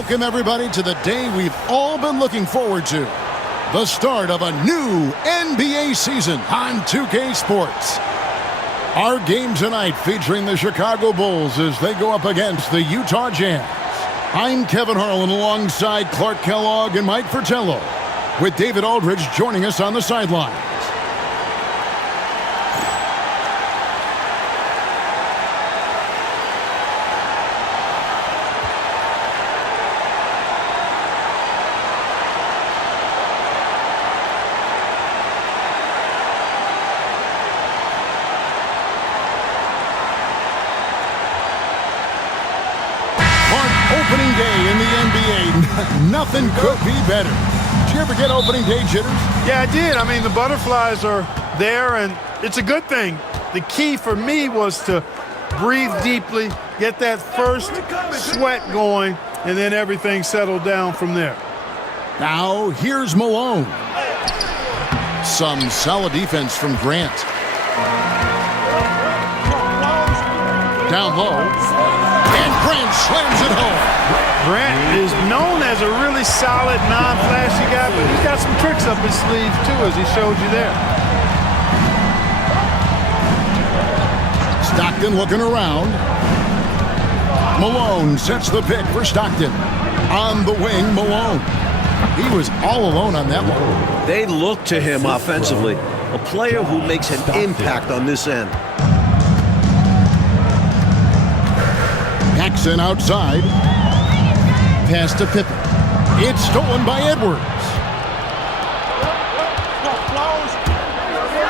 Welcome, everybody, to the day we've all been looking forward to. The start of a new NBA season on 2K Sports. Our game tonight featuring the Chicago Bulls as they go up against the Utah Jazz. I'm Kevin Harlan alongside Clark Kellogg and Mike Fratello, with David Aldridge joining us on the sidelines. Opening day in the NBA, nothing could be better. Did you ever get opening day jitters? Yeah, I did. I mean, the butterflies are there, and it's a good thing. The key for me was to breathe deeply, get that first sweat going, and then everything settled down from there. Now, here's Malone. Some solid defense from Grant. Down low. And Grant slams it home. Grant is known as a really solid, non-flashy guy, but he's got some tricks up his sleeve, too, as he showed you there. Stockton looking around. Malone sets the pick for Stockton. On the wing, Malone. He was all alone on that one. They look to him offensively, a player who makes an impact on this end. Paxson outside. Pass to Pippen. It's stolen by Edwards.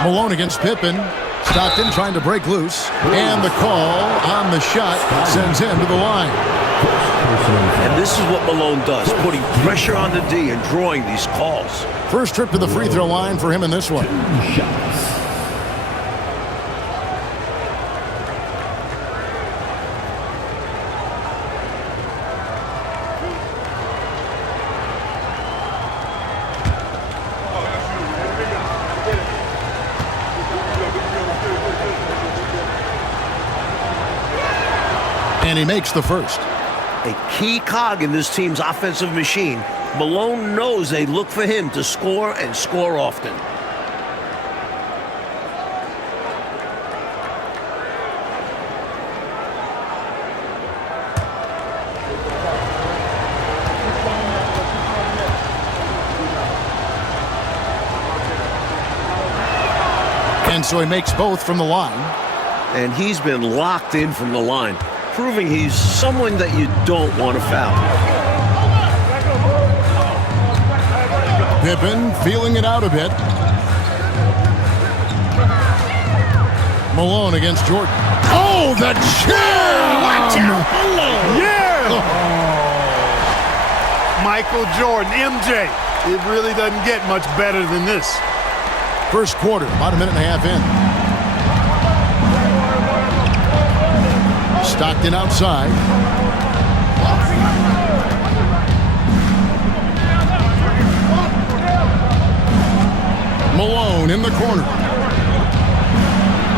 Malone against Pippen. Stockton trying to break loose. And the call on the shot sends him to the line. And this is what Malone does, putting pressure on the D and drawing these calls. First trip to the free throw line for him in this one. And he makes the first. A key cog in this team's offensive machine. Malone knows they look for him to score and score often. And so he makes both from the line. And he's been locked in from the line, proving he's someone that you don't want to foul. Pippen feeling it out a bit. Malone against Jordan. Oh, the jam! Watch out, Malone! Yeah! Michael Jordan, MJ. It really doesn't get much better than this. First quarter, about a minute and a half in. Stockton outside. Malone in the corner.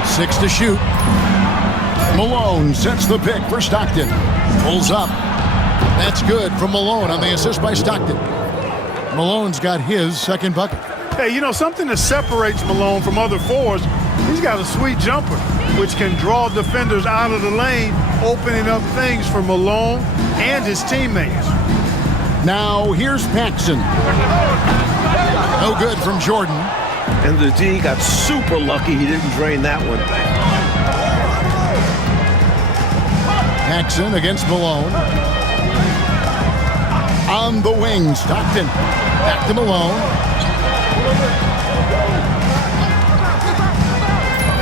6 to shoot. Malone sets the pick for Stockton. Pulls up. That's good from Malone on the assist by Stockton. Malone's got his second bucket. Hey, you know, something that separates Malone from other forwards, he's got a sweet jumper, which can draw defenders out of the lane, opening up things for Malone and his teammates. Now, here's Paxson. No good from Jordan. And the D got super lucky he didn't drain that one. Paxson against Malone. On the wing, Stockton. Back to Malone.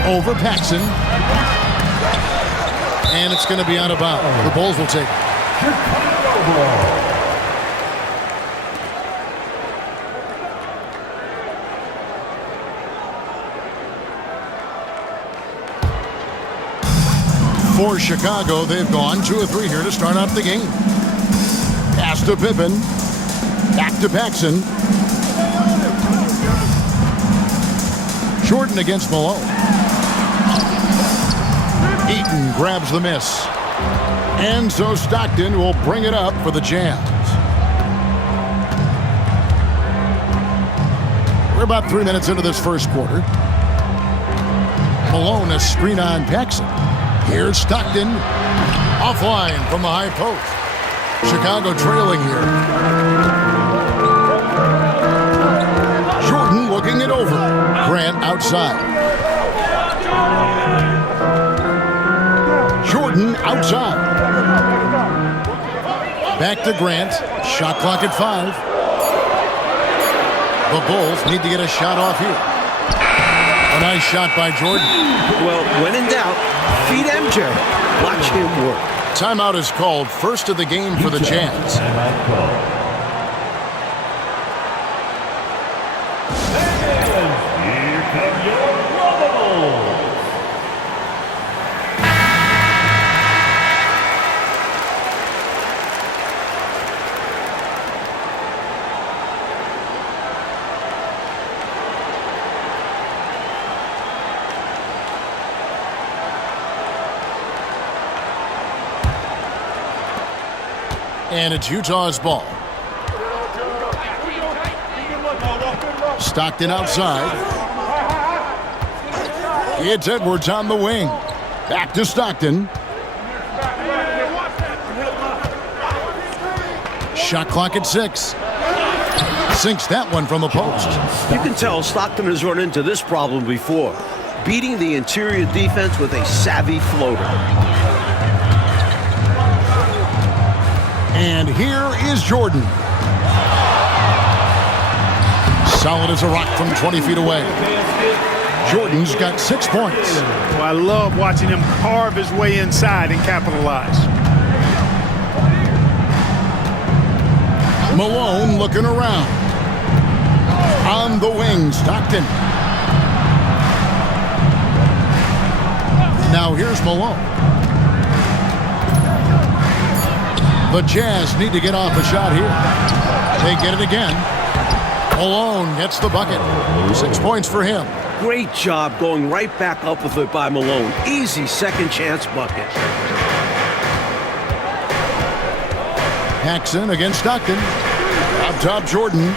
Over Paxson. And it's going to be out of bounds. The Bulls will take it. For Chicago, they've gone 2 of 3 here to start out the game. Pass to Pippen. Back to Paxson. Jordan against Malone. Eaton grabs the miss. And so Stockton will bring it up for the Jazz. We're about 3 minutes into this first quarter. Malone, a screen on Paxson. Here's Stockton. Offline from the high post. Chicago trailing here. Jordan looking it over. Grant outside. Jordan outside. Back to Grant. Shot clock at 5. The Bulls need to get a shot off here. A nice shot by Jordan. Well, when in doubt, feed MJ. Watch him work. Timeout is called. First of the game for the Jazz. Here come your Bulls. And it's Utah's ball. Stockton outside. It's Edwards on the wing. Back to Stockton. Shot clock at 6. Sinks that one from the post. You can tell Stockton has run into this problem before, beating the interior defense with a savvy floater. And here is Jordan. Solid as a rock from 20 feet away. Jordan's got 6 points. Well, I love watching him carve his way inside and capitalize. Malone looking around. On the wing, Stockton. Now here's Malone. The Jazz need to get off a shot here. They get it again. Malone gets the bucket. 6 points for him. Great job going right back up with it by Malone. Easy second chance bucket. Paxson against Stockton. Up top, Jordan.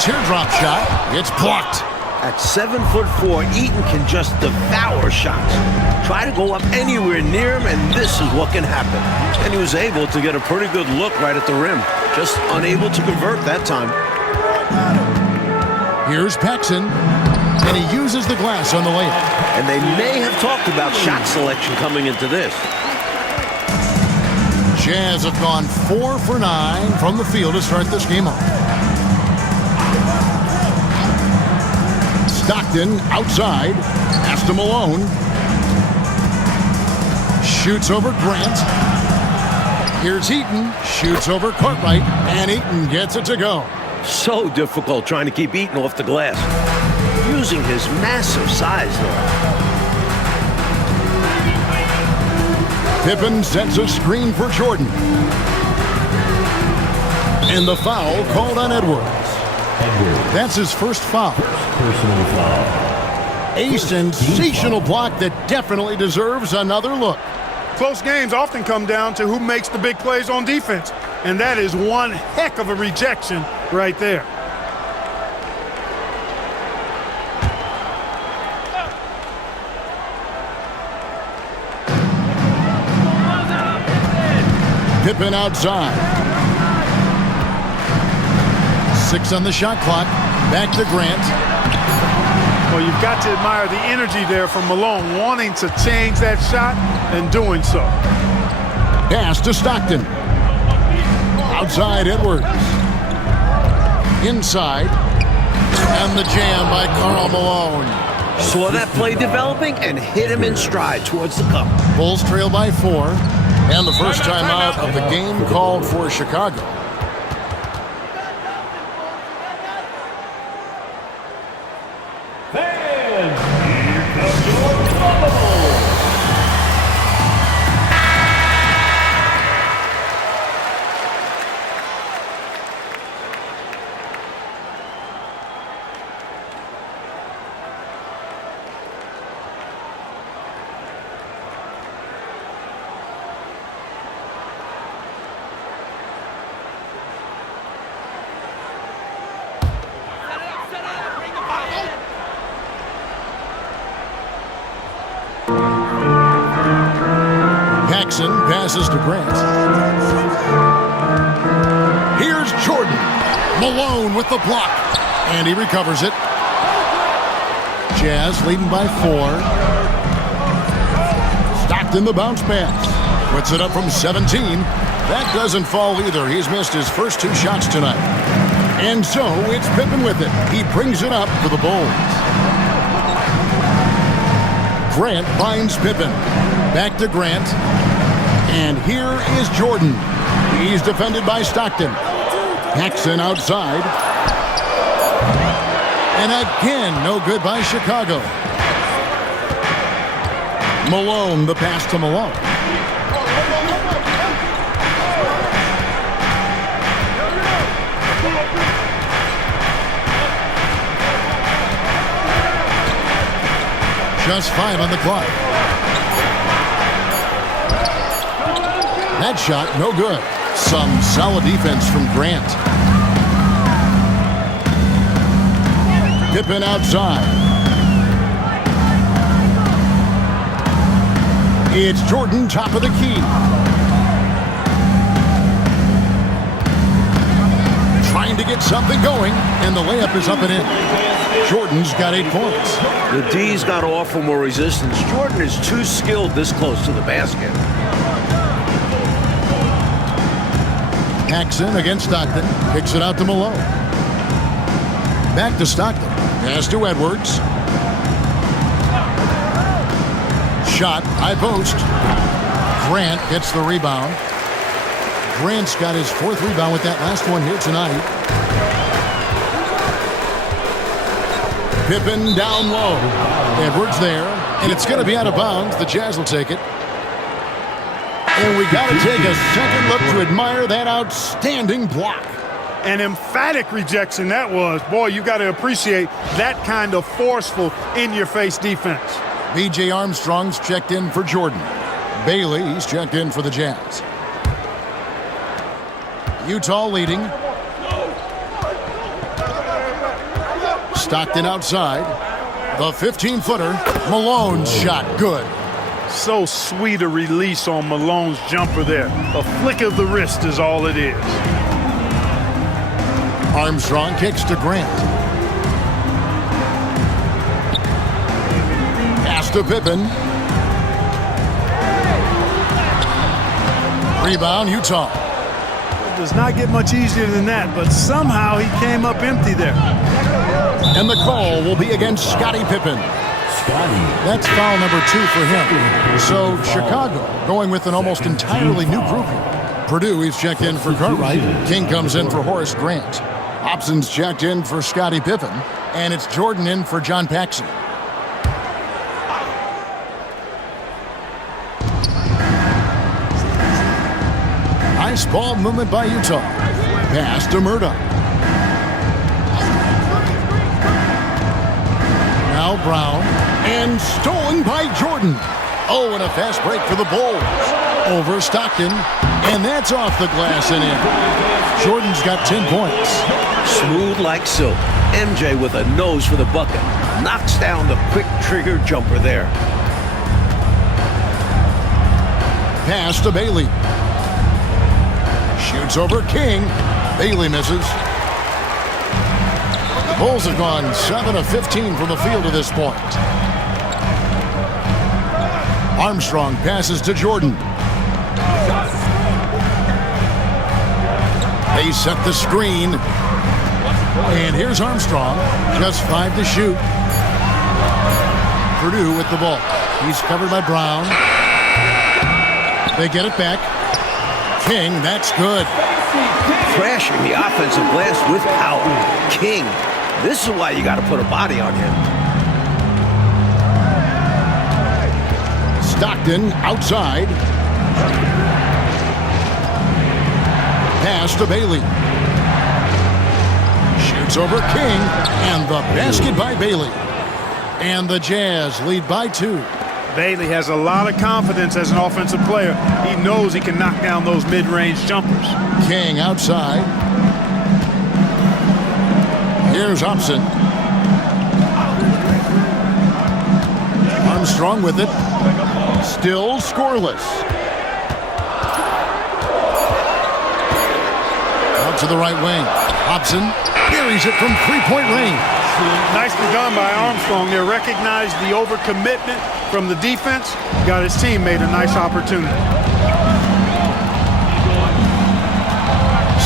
Teardrop shot. It's blocked. At 7'4", Eaton can just devour shots. Try to go up anywhere near him, and this is what can happen. And he was able to get a pretty good look right at the rim. Just unable to convert that time. Here's Paxson, and he uses the glass on the layup. And they may have talked about shot selection coming into this. Jazz have gone 4 for 9 from the field to start this game off. Stockton outside. Pass to Malone. Shoots over Grant. Here's Eaton. Shoots over Cartwright. And Eaton gets it to go. So difficult trying to keep Eaton off the glass. Using his massive size there. Pippen sets a screen for Jordan. And the foul called on Edwards. That's his first foul. Personal foul. A sensational block that definitely deserves another look. Close games often come down to who makes the big plays on defense. And that is one heck of a rejection right there. Pippen outside. 6 on the shot clock. Back to Grant. Well, you've got to admire the energy there from Malone, wanting to change that shot and doing so. Pass to Stockton. Outside Edwards. Inside. And the jam by Karl Malone. Saw that play developing and hit him in stride towards the cup. Bulls trail by 4. And the first time out of the game called for Chicago. Paxson passes to Grant. Here's Jordan. Malone with the block. And he recovers it. Jazz leading by 4. Stockton the bounce pass. Puts it up from 17. That doesn't fall either. He's missed his first 2 shots tonight. And so it's Pippen with it. He brings it up for the Bulls. Grant finds Pippen. Back to Grant. And here is Jordan. He's defended by Stockton. Paxson outside. And again, no good by Chicago. Malone, the pass to Malone. Just 5 on the clock. That shot, no good. Some solid defense from Grant. Pippen outside. It's Jordan, top of the key. Trying to get something going, and the layup is up and in. Jordan's got 8 points. The D's got to offer more resistance. Jordan is too skilled this close to the basket. Paxson against Stockton. Kicks it out to Malone. Back to Stockton. Pass to Edwards. Shot, high post. Grant gets the rebound. Grant's got his 4th rebound with that last one here tonight. Pippen down low. Edwards there. And it's going to be out of bounds. The Jazz will take it. And we got to take a second look to admire that outstanding block. An emphatic rejection that was. Boy, you got to appreciate that kind of forceful, in-your-face defense. B.J. Armstrong's checked in for Jordan. Bailey, he's checked in for the Jazz. Utah leading. Stockton outside. The 15-footer. Malone's shot, good. So sweet a release on Malone's jumper there. A flick of the wrist is all it is. Armstrong kicks to Grant. Pass to Pippen. Rebound, Utah. It does not get much easier than that, but somehow he came up empty there. And the call will be against Scottie Pippen. That's foul number 2 for him. So Chicago going with an almost entirely new group here. Purdue, he's checked in for Cartwright. King comes in for Horace Grant. Hobson's checked in for Scottie Pippen. And it's Jordan in for John Paxson. Nice ball movement by Utah. Pass to Murdoch. Now Brown. And stolen by Jordan. Oh, and a fast break for the Bulls. Over Stockton. And that's off the glass and in. Jordan's got 10 points. Smooth like silk. MJ with a nose for the bucket. Knocks down the quick trigger jumper there. Pass to Bailey. Shoots over King. Bailey misses. The Bulls have gone 7 of 15 from the field to this point. Armstrong passes to Jordan. They set the screen. And here's Armstrong. Just 5 to shoot. Purdue with the ball. He's covered by Brown. They get it back. King, that's good. Crashing the offensive glass with power. King, this is why you got to put a body on him. Stockton outside. Pass to Bailey. Shoots over King. And the basket by Bailey. And the Jazz lead by 2. Bailey has a lot of confidence as an offensive player. He knows he can knock down those mid-range jumpers. King outside. Here's Hobson. Armstrong with it. Still scoreless. to the right wing. Hobson buries it from three-point range. Nicely done by Armstrong there. Recognized the overcommitment from the defense. Got his teammate a nice opportunity.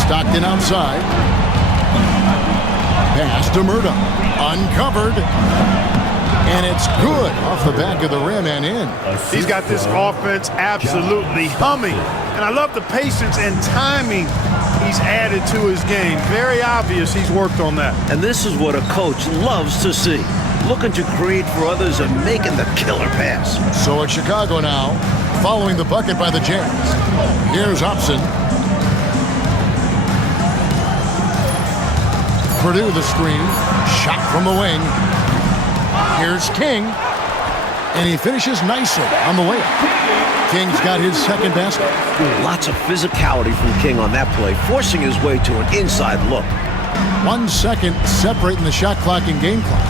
Stockton outside. Pass to Murdoch. Uncovered. And it's good off the back of the rim and in. He's got this offense absolutely humming. And I love the patience and timing he's added to his game. Very obvious he's worked on that. And this is what a coach loves to see. Looking to create for others and making the killer pass. So it's Chicago now, following the bucket by the Jazz. Here's Hobson. Purdue the screen. Shot from the wing. Here's King. And he finishes nicely on the layup. King's got his second basket. Lots of physicality from King on that play, forcing his way to an inside look. 1 second separating the shot clock and game clock.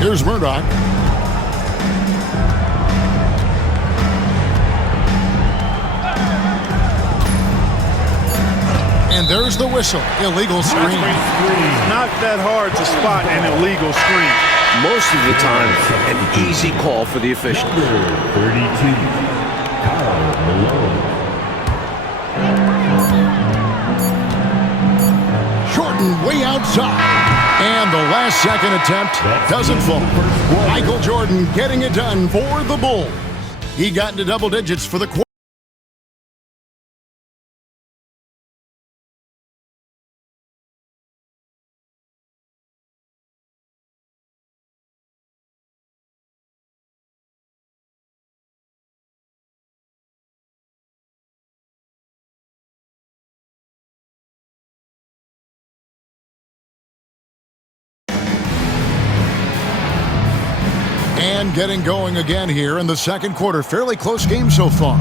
Here's Murdoch. And there's the whistle. Illegal screen. Not that hard to spot an illegal screen. Most of the time, an easy call for the officials. 32, Kyle Malone. Jordan way outside. And the last second attempt doesn't fall. Michael Jordan getting it done for the Bulls. He got into double digits for the quarter. And getting going again here in the second quarter. Fairly close game so far.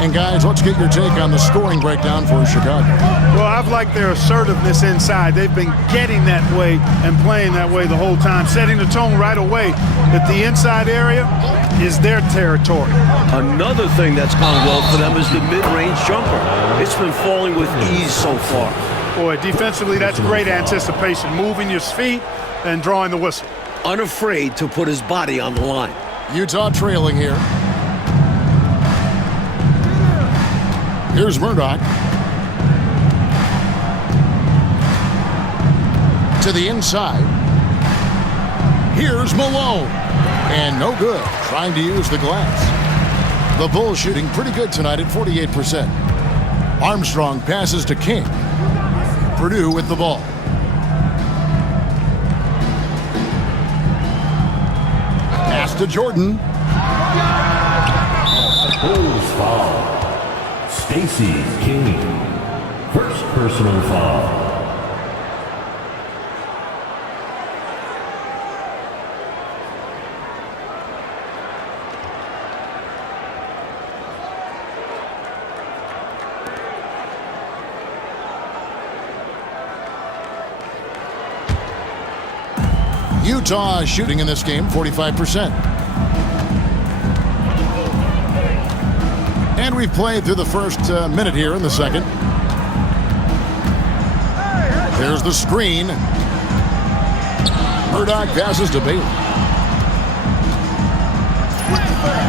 And guys, let's get your take on the scoring breakdown for Chicago. Well, I've liked their assertiveness inside. They've been getting that way and playing that way the whole time, setting the tone right away that the inside area is their territory. Another thing that's gone well for them is the mid-range jumper. It's been falling with ease so far. Boy, defensively, that's great anticipation. Moving your feet and drawing the whistle. Unafraid to put his body on the line. Utah trailing here. Here's Murdoch. To the inside. Here's Malone. And no good. Trying to use the glass. The Bulls shooting pretty good tonight at 48%. Armstrong passes to King. Purdue with the ball. Pass to Jordan. Bulls foul. Stacey King. First personal foul. Utah shooting in this game 45%. And we've played through the first minute here in the second. There's the screen. Murdoch passes to Bailey.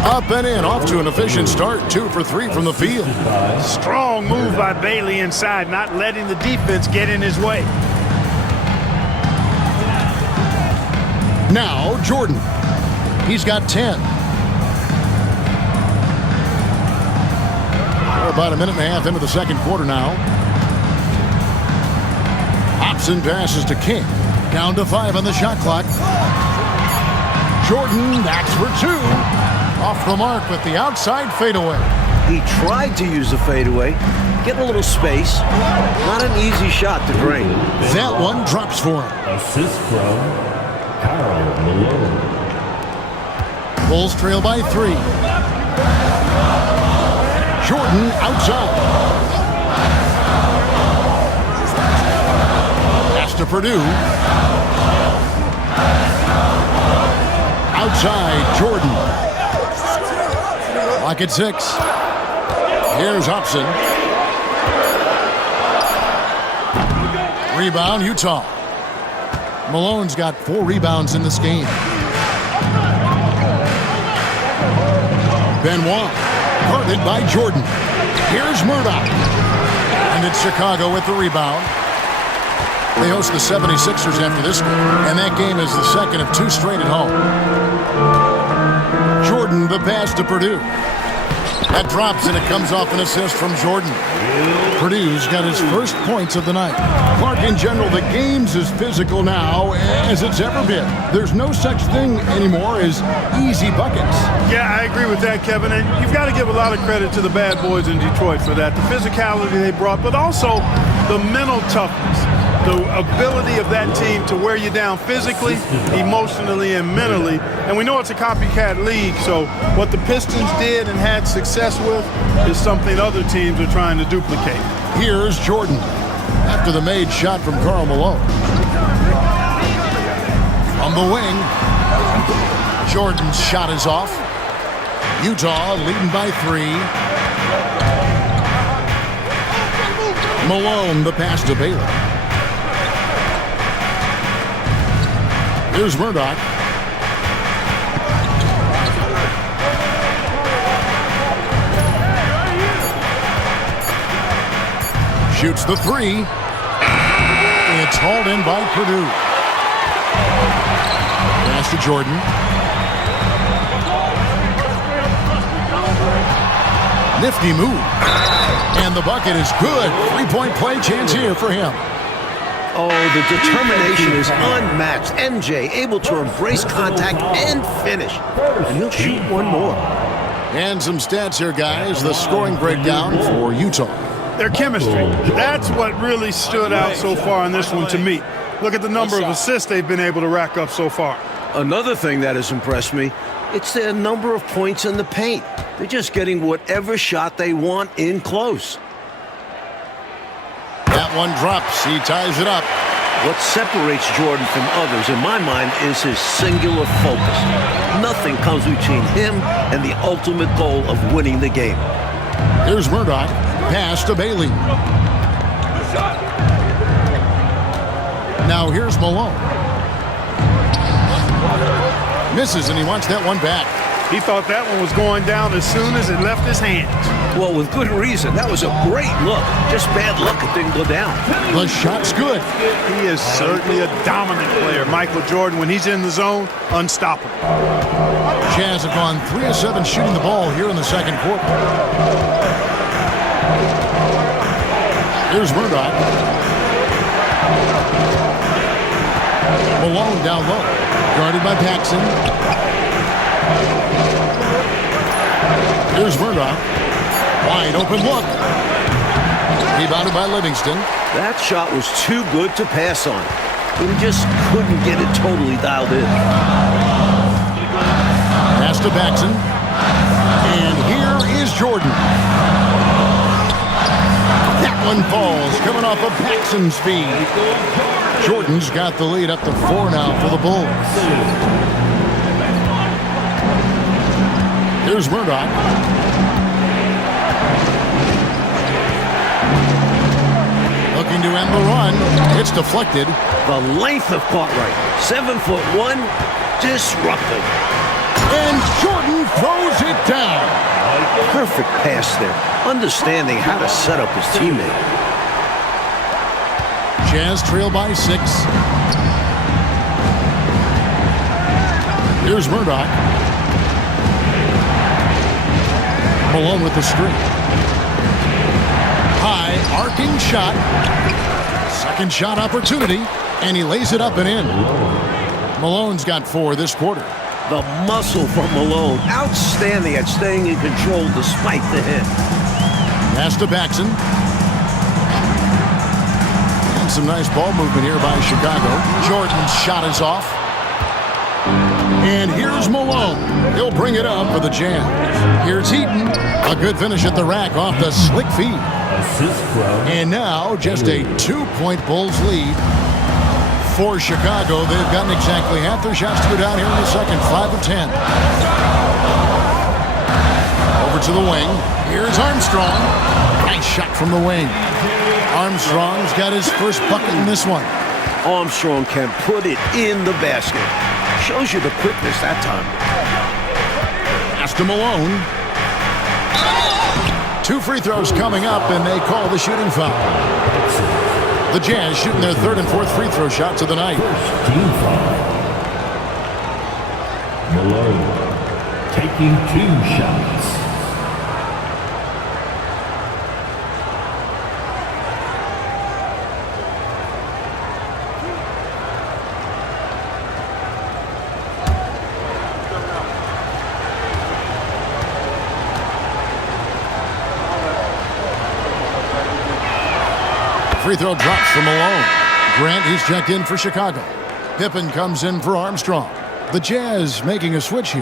Up and in, off to an efficient start. 2 for 3 from the field. Strong move by Bailey inside, not letting the defense get in his way. Now, Jordan. He's got 10. We're about a minute and a half into the second quarter now. Hobson passes to King. Down to 5 on the shot clock. Jordan, that's for 2. Off the mark with the outside fadeaway. He tried to use the fadeaway, getting a little space. Not an easy shot to drain. That one drops for him. Assist from Kyle Malone. Bulls trail by 3. Jordan outside. Pass to Purdue. Outside, Jordan. Clock at 6. Here's Hobson. Rebound, Utah. Malone's got 4 rebounds in this game. Benoit, guarded by Jordan. Here's Murdoch. And it's Chicago with the rebound. They host the 76ers after this game, and that game is the second of 2 straight at home. Jordan, the pass to Purdue. That drops, and it comes off an assist from Jordan. Purdue's got his first points of the night. Clark, in general, the game's as physical now as it's ever been. There's no such thing anymore as easy buckets. Yeah, I agree with that, Kevin. And you've got to give a lot of credit to the bad boys in Detroit for that. The physicality they brought, but also the mental toughness. The ability of that team to wear you down physically, emotionally, and mentally. And we know it's a copycat league, so what the Pistons did and had success with is something other teams are trying to duplicate. Here's Jordan after the made shot from Karl Malone. On the wing, Jordan's shot is off. Utah leading by 3. Malone, the pass to Baylor. Here's Murdoch. Shoots the 3. It's hauled in by Purdue. Pass to Jordan. Nifty move. And the bucket is good. 3-point play chance here for him. Oh, the determination is unmatched. MJ able to embrace contact and finish. And he'll shoot one more. And some stats here, guys. The scoring breakdown for Utah. Their chemistry. That's what really stood out so far in this one to me. Look at the number of assists they've been able to rack up so far. Another thing that has impressed me, it's their number of points in the paint. They're just getting whatever shot they want in close. That one drops. He ties it up. What separates Jordan from others, in my mind, is his singular focus. Nothing comes between him and the ultimate goal of winning the game. Here's Murdoch. Pass to Bailey. Now here's Malone. Misses, and he wants that one back. He thought that one was going down as soon as it left his hands. Well, with good reason. That was a great look. Just bad luck it didn't go down. The shot's good. He is certainly a dominant player. Michael Jordan, when he's in the zone, unstoppable. Jazz have gone 3 of 7 shooting the ball here in the second quarter. Here's Murdoch. Malone down low. Guarded by Paxson. Here's Murdoch. Wide open look. Rebounded by Livingston. That shot was too good to pass on. He just couldn't get it totally dialed in. Pass to Paxson. And here is Jordan. That one falls, coming off of Paxson's feed. Jordan's got the lead up to 4 now for the Bulls. Here's Murdoch. Looking to end the run. It's deflected. The length of Cartwright. 7'1", disruptive. And Jordan throws it down. Perfect pass there. Understanding how to set up his teammate. Jazz trail by 6. Here's Murdoch. Malone with the string. High arcing shot. Second shot opportunity. And he lays it up and in. Malone's got 4 this quarter. The muscle from Malone. Outstanding at staying in control despite the hit. Pass to Paxson. And some nice ball movement here by Chicago. Jordan's shot is off. And here's Malone. He'll bring it up for the Jazz. Here's Heaton. A good finish at the rack off the slick feed. And now just a 2-point Bulls lead for Chicago. They've gotten exactly half their shots to go down here in the second. 5 of 10. Over to the wing. Here's Armstrong. Nice shot from the wing. Armstrong's got his first bucket in this one. Armstrong can put it in the basket. Shows you the quickness that time. Pass to Malone. 2 free throws coming up, and they call the shooting foul. The Jazz shooting their 3rd and 4th free throw shots of the night. Team foul. Malone taking 2 shots. Free throw drops for Malone. Grant, he's checked in for Chicago. Pippen comes in for Armstrong. The Jazz making a switch here.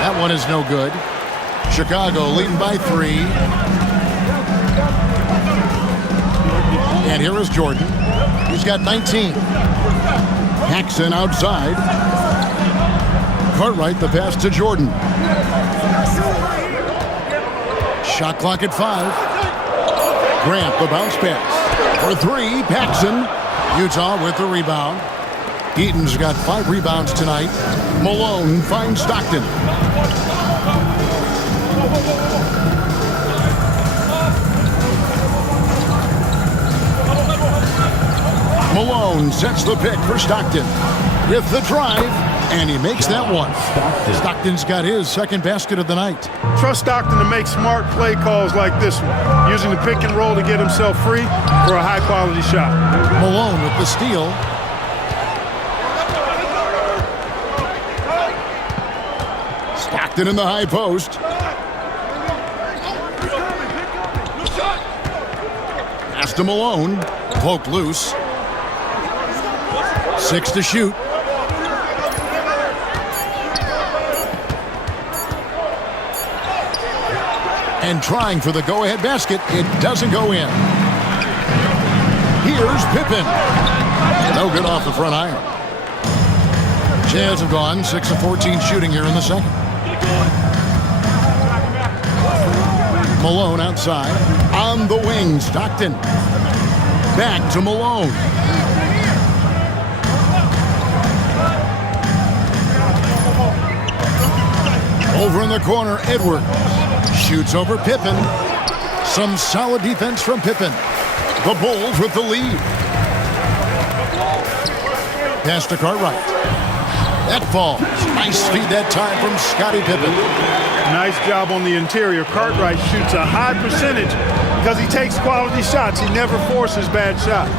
That one is no good. Chicago leading by 3. And here is Jordan. He's got 19. Paxson outside. Cartwright the pass to Jordan. Shot clock at 5. Grant the bounce pass. For 3, Paxson. Utah with the rebound. Eaton's got 5 rebounds tonight. Malone finds Stockton. Malone sets the pick for Stockton with the drive, and he makes that one. Stockton's got his 2nd basket of the night. Trust Stockton to make smart play calls like this one, using the pick and roll to get himself free for a high-quality shot. Malone with the steal. Stockton in the high post. Pass to Malone. Poke loose. 6 to shoot. And trying for the go-ahead basket. It doesn't go in. Here's Pippen. No good off the front iron. Jazz have gone 6 of 14 shooting here in the second. Malone outside. On the wing, Stockton. Back to Malone. Over in the corner, Edwards. Shoots over Pippen. Some solid defense from Pippen. The Bulls with the lead. Pass to Cartwright. That falls. Nice feed that time from Scottie Pippen. Nice job on the interior. Cartwright shoots a high percentage because he takes quality shots. He never forces bad shots.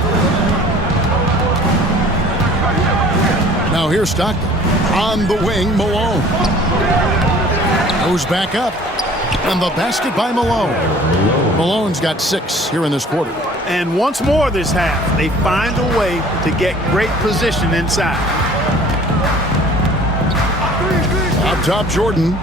Now here's Stockton. On the wing, Malone. Goes back up. And the basket by Malone. Malone's got 6 here in this quarter. And once more this half, they find a way to get great position inside. Up top, Jordan.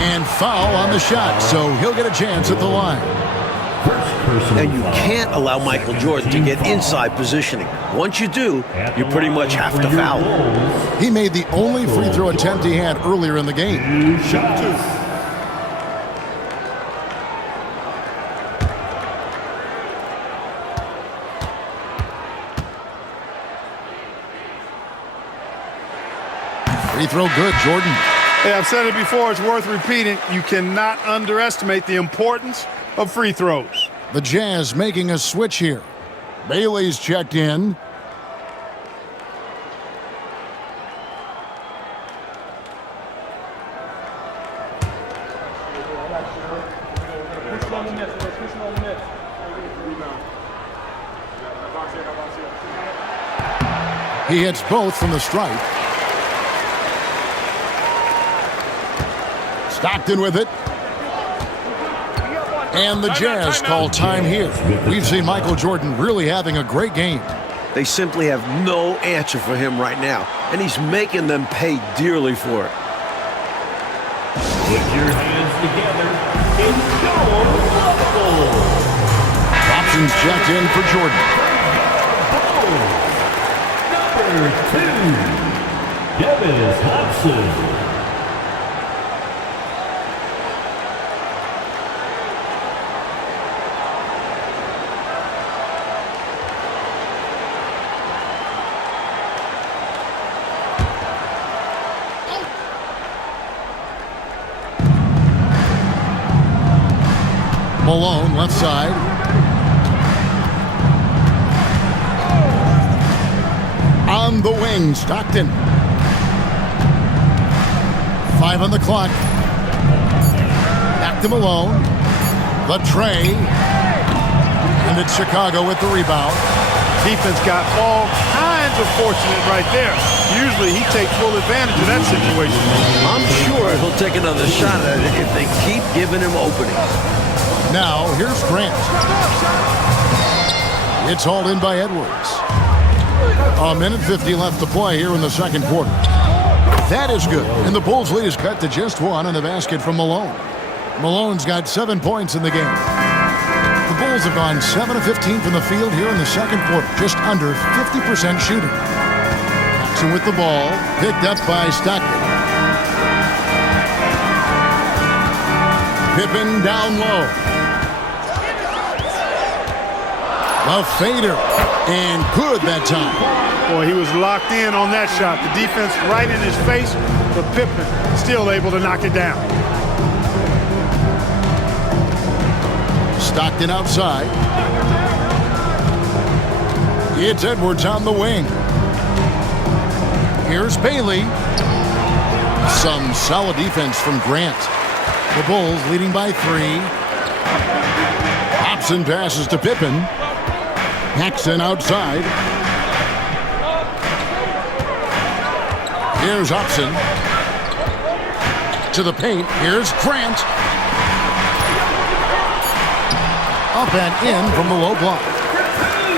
And foul on the shot, so he'll get a chance at the line. And you can't allow Michael Jordan to get inside positioning. Once you do, you pretty much have to foul him. He made the only free throw attempt he had earlier in the game. Shot 2. Free throw good, Jordan. Hey, I've said it before, it's worth repeating. You cannot underestimate the importance of free throws. The Jazz making a switch here. Bailey's checked in. He hits both from the stripe. Stockton with it. And the Jazz call time here. We've seen Michael Jordan really having a great game. They simply have no answer for him right now, and he's making them pay dearly for it. Put your hands together and show level. Hobson's checked in for Jordan. Number 2, Dennis Hobson. Malone, left side. On the wing, Stockton. 5 on the clock. Back to Malone. The tray. And it's Chicago with the rebound. Defense got all kinds of fortunate right there. Usually he takes full advantage of that situation. I'm sure he'll take another shot at it if they keep giving him openings. Now, here's Grant. It's hauled in by Edwards. A minute 50 left to play here in the second quarter. That is good. And the Bulls' lead is cut to just 1 on the basket from Malone. Malone's got 7 points in the game. The Bulls have gone 7 of 15 from the field here in the second quarter. Just under 50% shooting. Jackson with the ball. Picked up by Stockton. Pippen down low. A fader, and good that time. Boy, he was locked in on that shot. The defense right in his face, but Pippen still able to knock it down. Stockton outside. It's Edwards on the wing. Here's Bailey. Some solid defense from Grant. The Bulls leading by 3. Hobson passes to Pippen. Jackson outside. Here's Hobson. To the paint. Here's Grant. Up and in from the low block.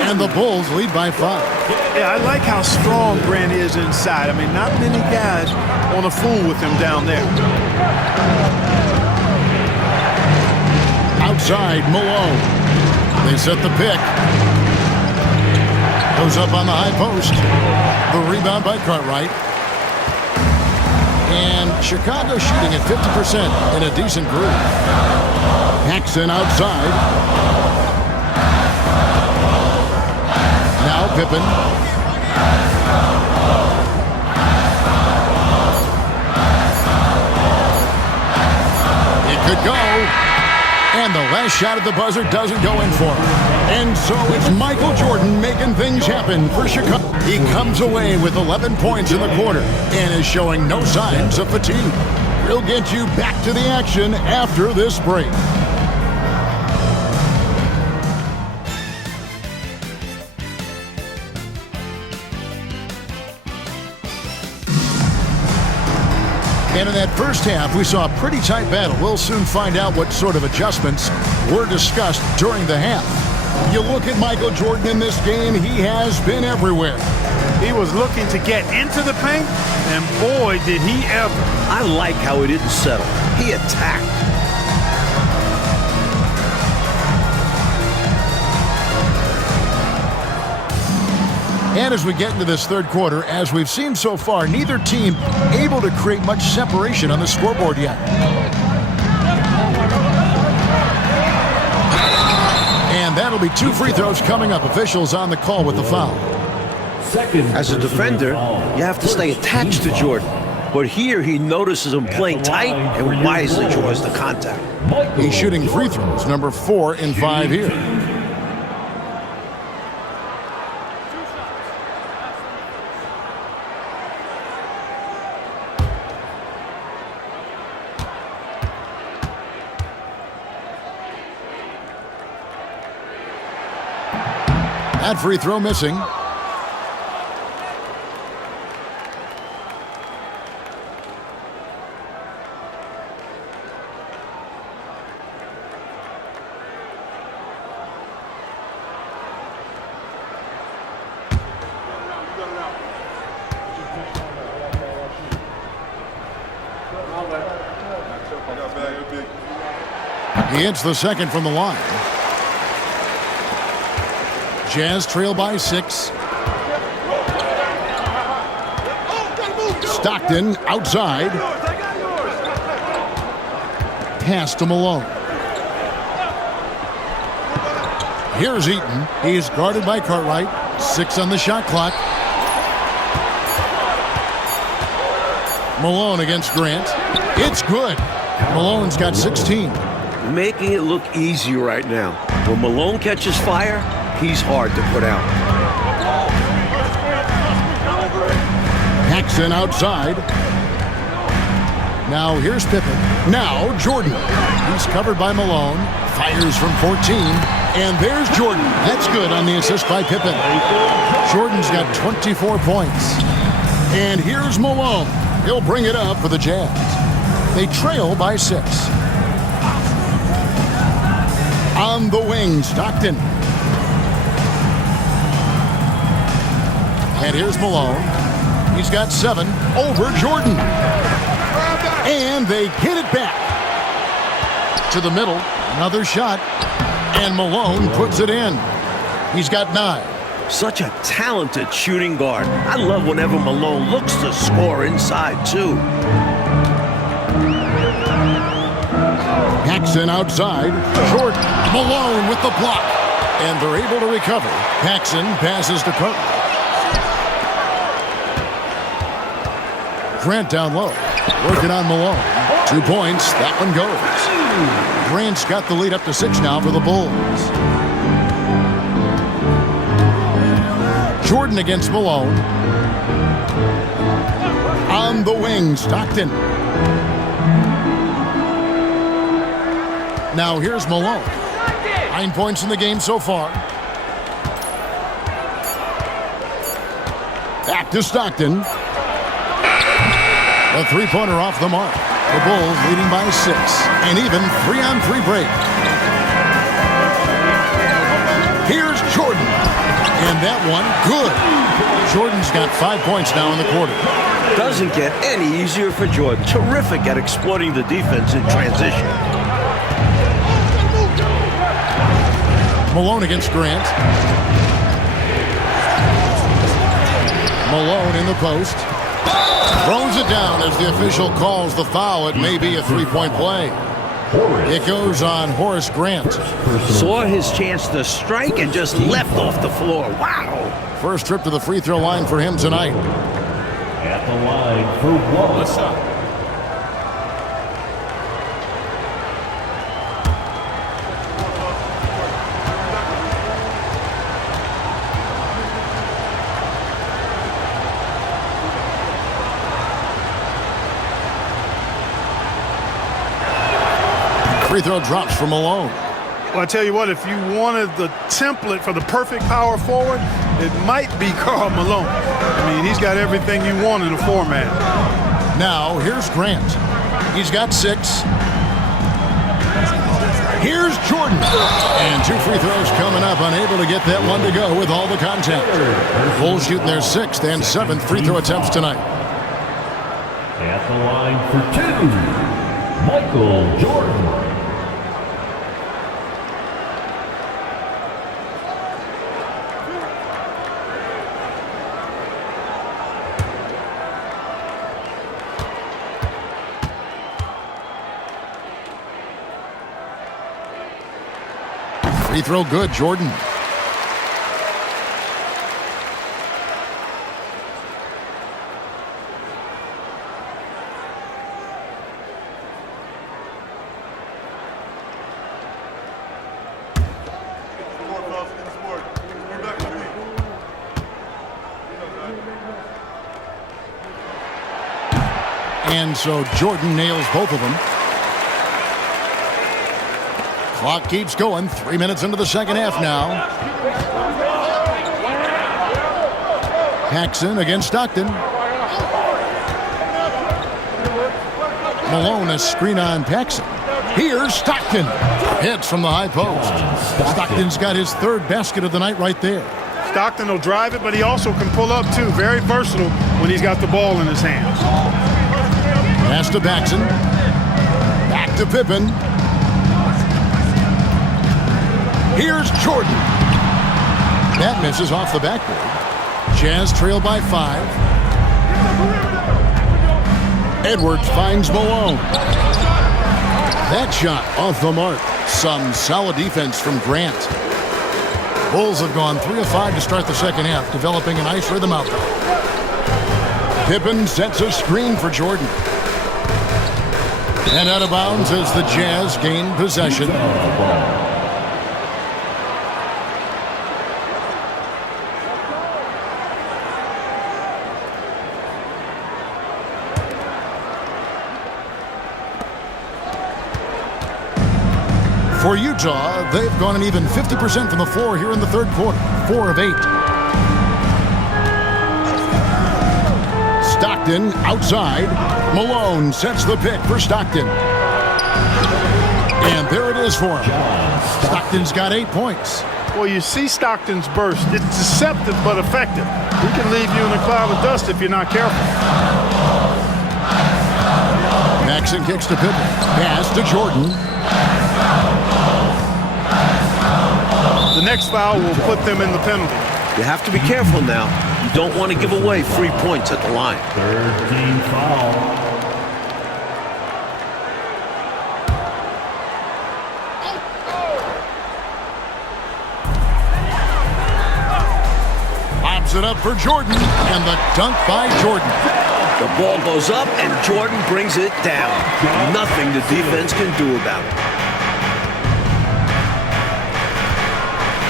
And the Bulls lead by 5. Yeah, I like how strong Grant is inside. I mean, not many guys want to fool with him down there. Outside, Malone. They set the pick. Goes up on the high post. The rebound by Cartwright. And Chicago shooting at 50% in a decent groove. Jackson outside. Now Pippen. It could go. And the last shot at the buzzer doesn't go in for him. And so it's Michael Jordan making things happen for Chicago. He comes away with 11 points in the quarter and is showing no signs of fatigue. We'll get you back to the action after this break. And in that first half, we saw a pretty tight battle. We'll soon find out what sort of adjustments were discussed during the half. You look at Michael Jordan in this game, he has been everywhere. He was looking to get into the paint, and boy, did he ever. I like how he didn't settle. He attacked. And as we get into this third quarter, as we've seen so far, neither team able to create much separation on the scoreboard yet. And that'll be 2 free throws coming up. Officials on the call with the foul. As a defender, you have to stay attached to Jordan. But here he notices him playing tight and wisely draws the contact. He's shooting free throws, number 4 in 5 here. That free throw missing. He hits the second from the line. Jazz trail by 6. Stockton outside. Pass to Malone. Here's Eaton. He's guarded by Cartwright. 6 on the shot clock. Malone against Grant. It's good. Malone's got 16. Making it look easy right now. When Malone catches fire, he's hard to put out. Paxson outside. Now here's Pippen. Now Jordan. He's covered by Malone. Fires from 14. And there's Jordan. That's good on the assist by Pippen. Jordan's got 24 points. And here's Malone. He'll bring it up for the Jazz. They trail by 6. On the wing, Stockton. And here's Malone. He's got 7 over Jordan. And they get it back. To the middle. Another shot. And Malone puts it in. He's got 9. Such a talented shooting guard. I love whenever Malone looks to score inside, too. Paxson outside. Short. Malone with the block. And they're able to recover. Paxson passes to Carter. Grant down low. Working on Malone. 2 points. That one goes. Grant's got the lead up to 6 now for the Bulls. Jordan against Malone. On the wing, Stockton. Now here's Malone. 9 points in the game so far. Back to Stockton. The three-pointer off the mark. The Bulls leading by 6. An even 3-on-3 break. Here's Jordan. And that one, good. Jordan's got 5 points now in the quarter. Doesn't get any easier for Jordan. Terrific at exploiting the defense in transition. Malone against Grant. Malone in the post. Throws it down as the official calls the foul. It may be a 3-point play. It goes on Horace Grant. Saw his chance to strike and just left off the floor. Wow. First trip to the free throw line for him tonight. At the line for one. What's up? Free throw drops for Malone. Well, I tell you what, if you wanted the template for the perfect power forward, it might be Karl Malone. I mean, he's got everything you want in a format. Now, here's Grant. He's got 6. Here's Jordan. And 2 free throws coming up, unable to get that one to go with all the contact. Bulls shooting their 6th and 7th free throw attempts tonight. At the line for 2, Michael Jordan. Free throw good, Jordan. And so Jordan nails both of them. Clock keeps going. 3 minutes into the second half now. Paxson against Stockton. Malone, a screen on Paxson. Here's Stockton. Hits from the high post. Stockton's got his 3rd basket of the night right there. Stockton will drive it, but he also can pull up, too. Very versatile when he's got the ball in his hands. Pass to Paxson. Back Back to Pippen. Here's Jordan. That misses off the backboard. Jazz trail by 5. Edwards finds Malone. That shot off the mark. Some solid defense from Grant. Bulls have gone 3 of 5 to start the second half, developing a nice rhythm out there. Pippen sets a screen for Jordan. And out of bounds as the Jazz gain possession. For Utah, they've gone an even 50% from the floor here in the third quarter. 4 of 8. Stockton outside. Malone sets the pick for Stockton. And there it is for him. Stockton's got 8 points. Well, you see Stockton's burst. It's deceptive but effective. He can leave you in a cloud of dust if you're not careful. Paxson kicks to Pippen. Pass to Jordan. The next foul will put them in the penalty. You have to be careful now. You don't want to give away free points at the line. Third team foul. Lobs it up for Jordan, and the dunk by Jordan. The ball goes up, and Jordan brings it down. Nothing the defense can do about it.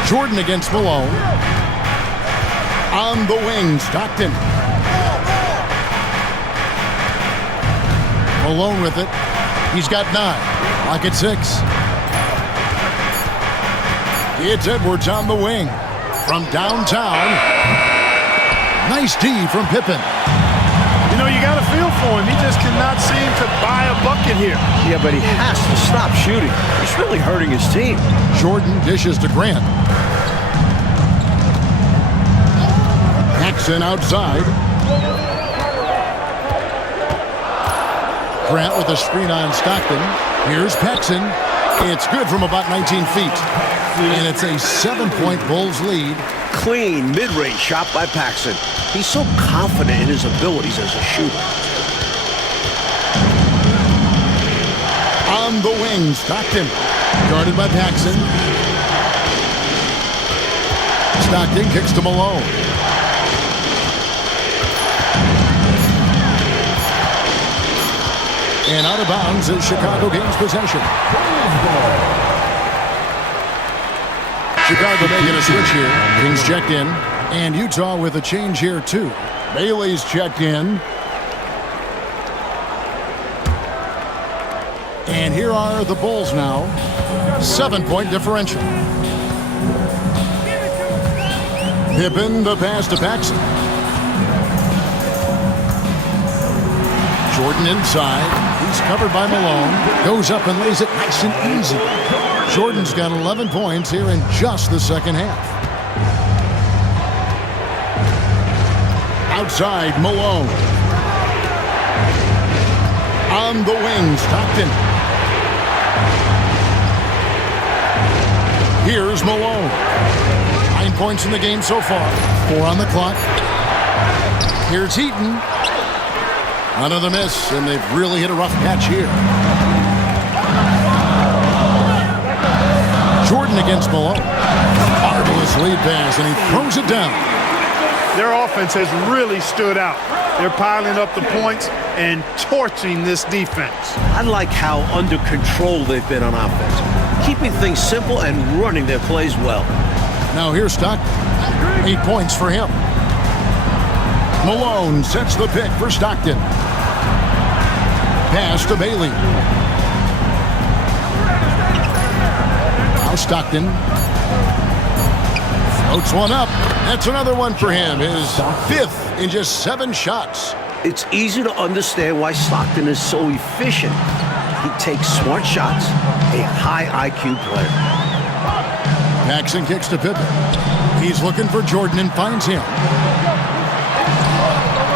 Jordan against Malone. On the wing, Stockton. Malone with it. He's got 9. Lock at 6. It's Edwards on the wing. From downtown. Nice D from Pippen. You know, you got a feel for him. He just cannot seem to buy a bucket here. Yeah, but he has to stop shooting. He's really hurting his team. Jordan dishes to Grant. Paxson outside. Grant with a screen on Stockton. Here's Paxson. It's good from about 19 feet. And it's a 7-point Bulls lead. Clean mid-range shot by Paxson. He's so confident in his abilities as a shooter. On the wing, Stockton. Guarded by Paxson. Stockton kicks to Malone. And out of bounds as Chicago gains possession. Chicago making a switch here. Kings checked in. And Utah with a change here too. Bailey's checked in. And here are the Bulls now. 7-point differential. Pippen, the pass to Paxson. Jordan inside. He's covered by Malone. Goes up and lays it nice and easy. Jordan's got 11 points here in just the second half. Outside, Malone. On the wing, Stockton. Here's Malone. 9 points in the game so far. 4 on the clock. Here's Heaton. Another miss, and they've really hit a rough patch here. Jordan against Malone. Marvelous lead pass, and he throws it down. Their offense has really stood out. They're piling up the points and torching this defense. I like how under control they've been on offense, keeping things simple and running their plays well. Now here's Stockton. 8 points for him. Malone sets the pick for Stockton. Pass to Bailey. Now Stockton. Floats one up. That's another one for him. His 5th in just 7 shots. It's easy to understand why Stockton is so efficient. He takes smart shots, a high IQ player. Paxson kicks to Pippen. He's looking for Jordan and finds him.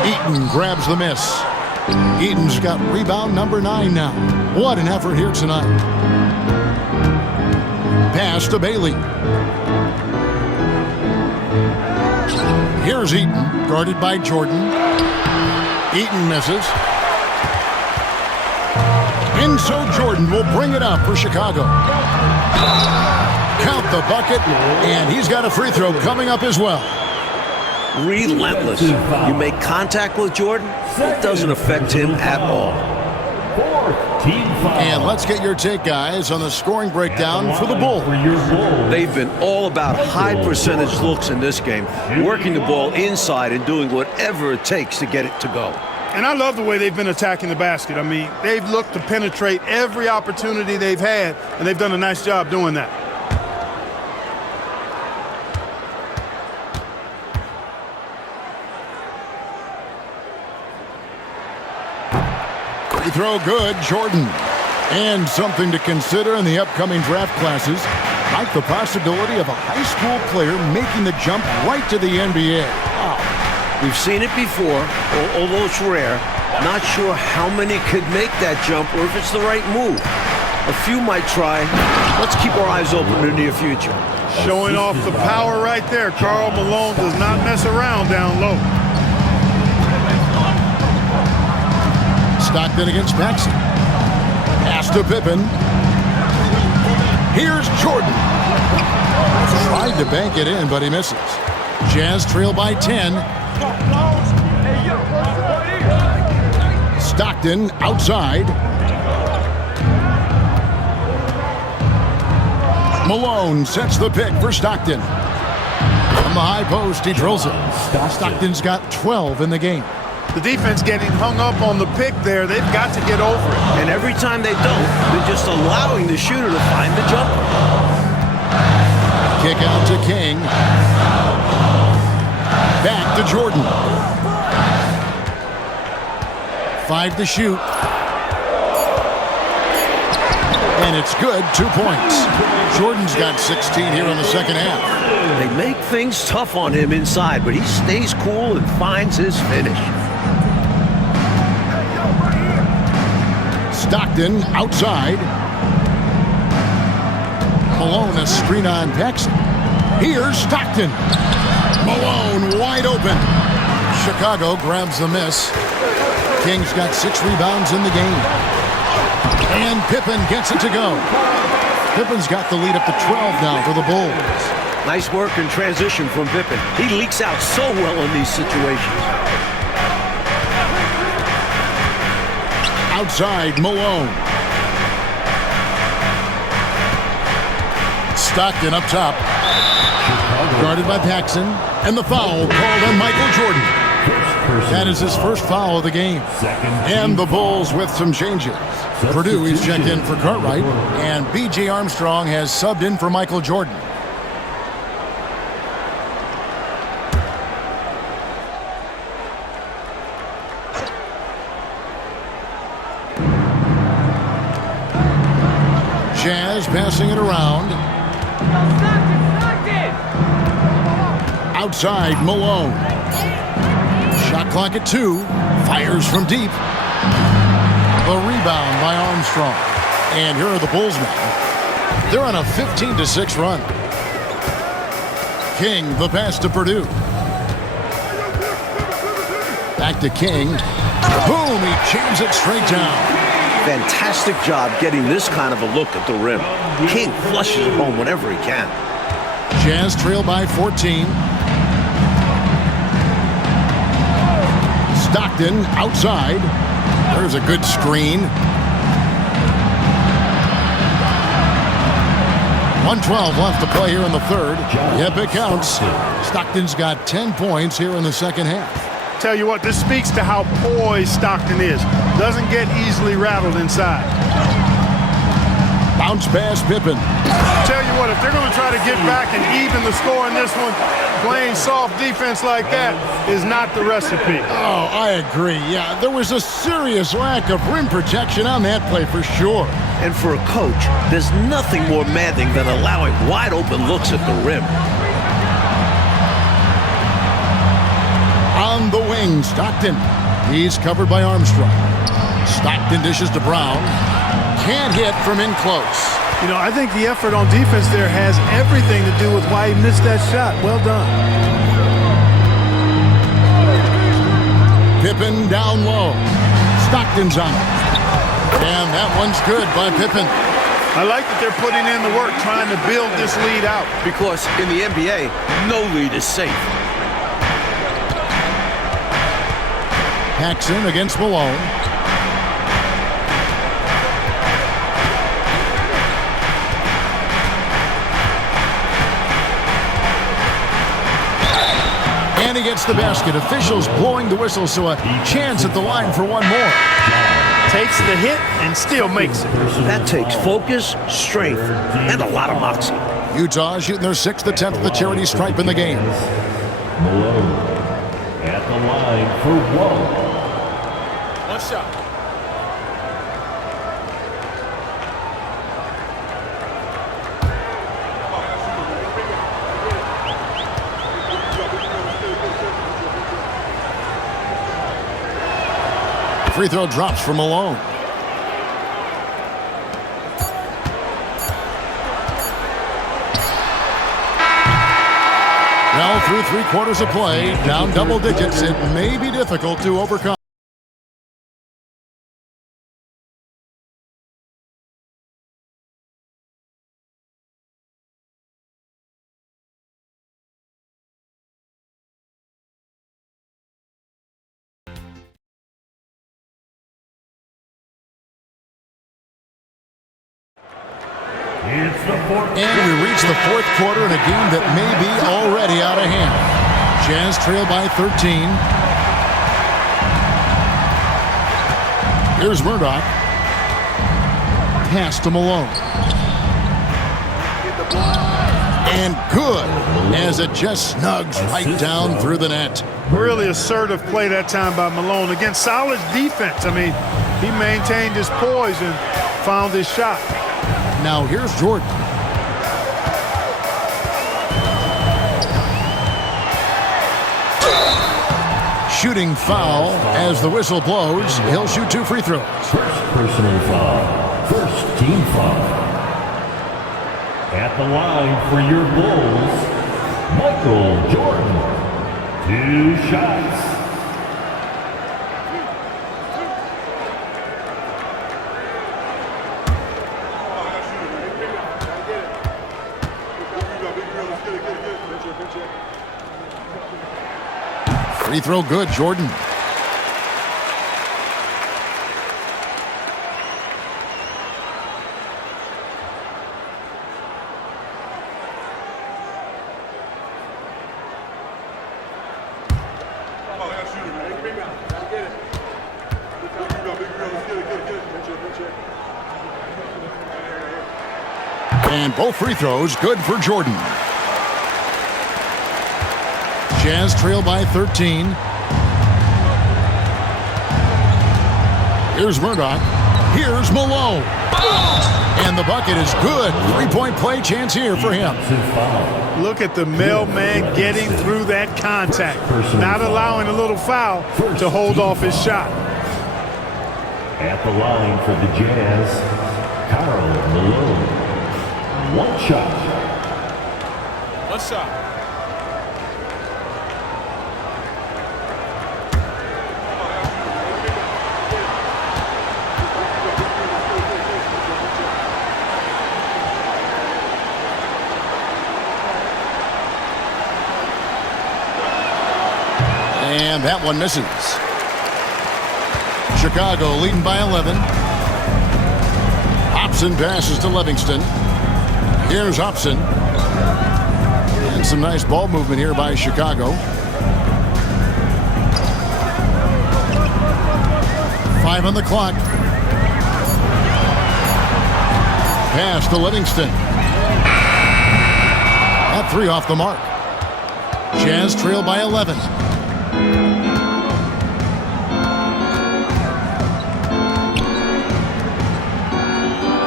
Eaton grabs the miss. Eaton's got rebound number 9 now. What an effort here tonight. Pass to Bailey. Here's Eaton, guarded by Jordan. Eaton misses. And so Jordan will bring it up for Chicago. Count the bucket, and he's got a free throw coming up as well. Relentless. You make contact with Jordan, it doesn't affect him at all. And let's get your take, guys, on the scoring breakdown for the Bulls. They've been all about high percentage looks in this game, working the ball inside and doing whatever it takes to get it to go. And I love the way they've been attacking the basket. I mean, they've looked to penetrate every opportunity they've had, and they've done a nice job doing that. Free throw good, Jordan. And something to consider in the upcoming draft classes, like the possibility of a high school player making the jump right to the NBA. Wow. We've seen it before, although it's rare. Not sure how many could make that jump or if it's the right move. A few might try. Let's keep our eyes open in the near future. Showing off the power right there. Karl Malone does not mess around down low. Stockton against Paxson. Pass to Pippen. Here's Jordan. Tried to bank it in, but he misses. Jazz trail by 10. Stockton outside. Malone sets the pick for Stockton. From the high post, he drills it. Stockton's got 12 in the game. The defense getting hung up on the pick there. They've got to get over it. And every time they don't, they're just allowing the shooter to find the jumper. Kick out to King. Back to Jordan. 5 to shoot. And it's good, 2 points. Jordan's got 16 here in the second half. They make things tough on him inside, but he stays cool and finds his finish. Stockton outside. Malone a screen on Paxson. Here's Stockton. Malone wide open. Chicago grabs the miss. King's got 6 rebounds in the game. And Pippen gets it to go. Pippen's got the lead up to 12 now for the Bulls. Nice work in transition from Pippen. He leaks out so well in these situations. Outside, Malone. Stockton up top. Guarded by Paxson. And the foul called on Michael Jordan. That is his first foul of the game. And the Bulls with some changes. Purdue is checked in for Cartwright. And B.J. Armstrong has subbed in for Michael Jordan. Jazz passing it around. Outside, Malone. Shot clock at 2. Fires from deep. The rebound by Armstrong. And here are the Bulls now. They're on a 15-6 run. King, the pass to Purdue. Back to King. Boom, he jams it straight down. Fantastic job getting this kind of a look at the rim. King flushes it home whenever he can. Jazz trail by 14. Stockton outside. There's a good screen. 1:12 left to play here in the third. Yep, it counts. Stockton's got 10 points here in the second half. Tell you what, this speaks to how poised Stockton is. Doesn't get easily rattled inside. Bounce pass, Pippen. Tell you what, if they're going to try to get back and even the score in this one, playing soft defense like that is not the recipe. Oh, I agree. Yeah, there was a serious lack of rim protection on that play for sure. And for a coach, there's nothing more maddening than allowing wide open looks at the rim. On the wing, Stockton. He's covered by Armstrong. Stockton dishes to Brown. Can't hit from in close. You know, I think the effort on defense there has everything to do with why he missed that shot. Well done. Pippen down low. Stockton's on it. And that one's good by Pippen. I like that they're putting in the work trying to build this lead out. Because in the NBA, no lead is safe. Paxson against Malone. And he gets the basket. Officials blowing the whistle, so a chance at the line for one more. Takes the hit and still makes it. That takes focus, strength, and a lot of moxie. Utah shooting their 6th attempt at the charity stripe in the game. Malone at the line for one. One shot. Free throw drops for Malone. Well, through 3/4 of play, down double digits, it may be difficult to overcome. And we reach the 4th quarter in a game that may be already out of hand. Jazz trail by 13. Here's Murdoch. Pass to Malone. And good, as it just snugs right down through the net. Really assertive play that time by Malone. Against solid defense. I mean, he maintained his poise and found his shot. Now here's Jordan. Shooting foul as the whistle blows. He'll shoot 2 free throws. First personal foul. First team foul. At the line for your Bulls, Michael Jordan. 2 shots. Free throw good, Jordan. And both free throws good for Jordan. Jazz trail by 13. Here's Murdoch. Here's Malone. And the bucket is good. 3-point play chance here for him. Look at the mailman getting through that contact. Not allowing a little foul to hold off his shot. At the line for the Jazz, Karl Malone. 1 shot. 1 shot. And that one misses. Chicago leading by 11. Hobson passes to Livingston. Here's Hobson. And some nice ball movement here by Chicago. 5 on the clock. Pass to Livingston. That 3 off the mark. Jazz trail by 11.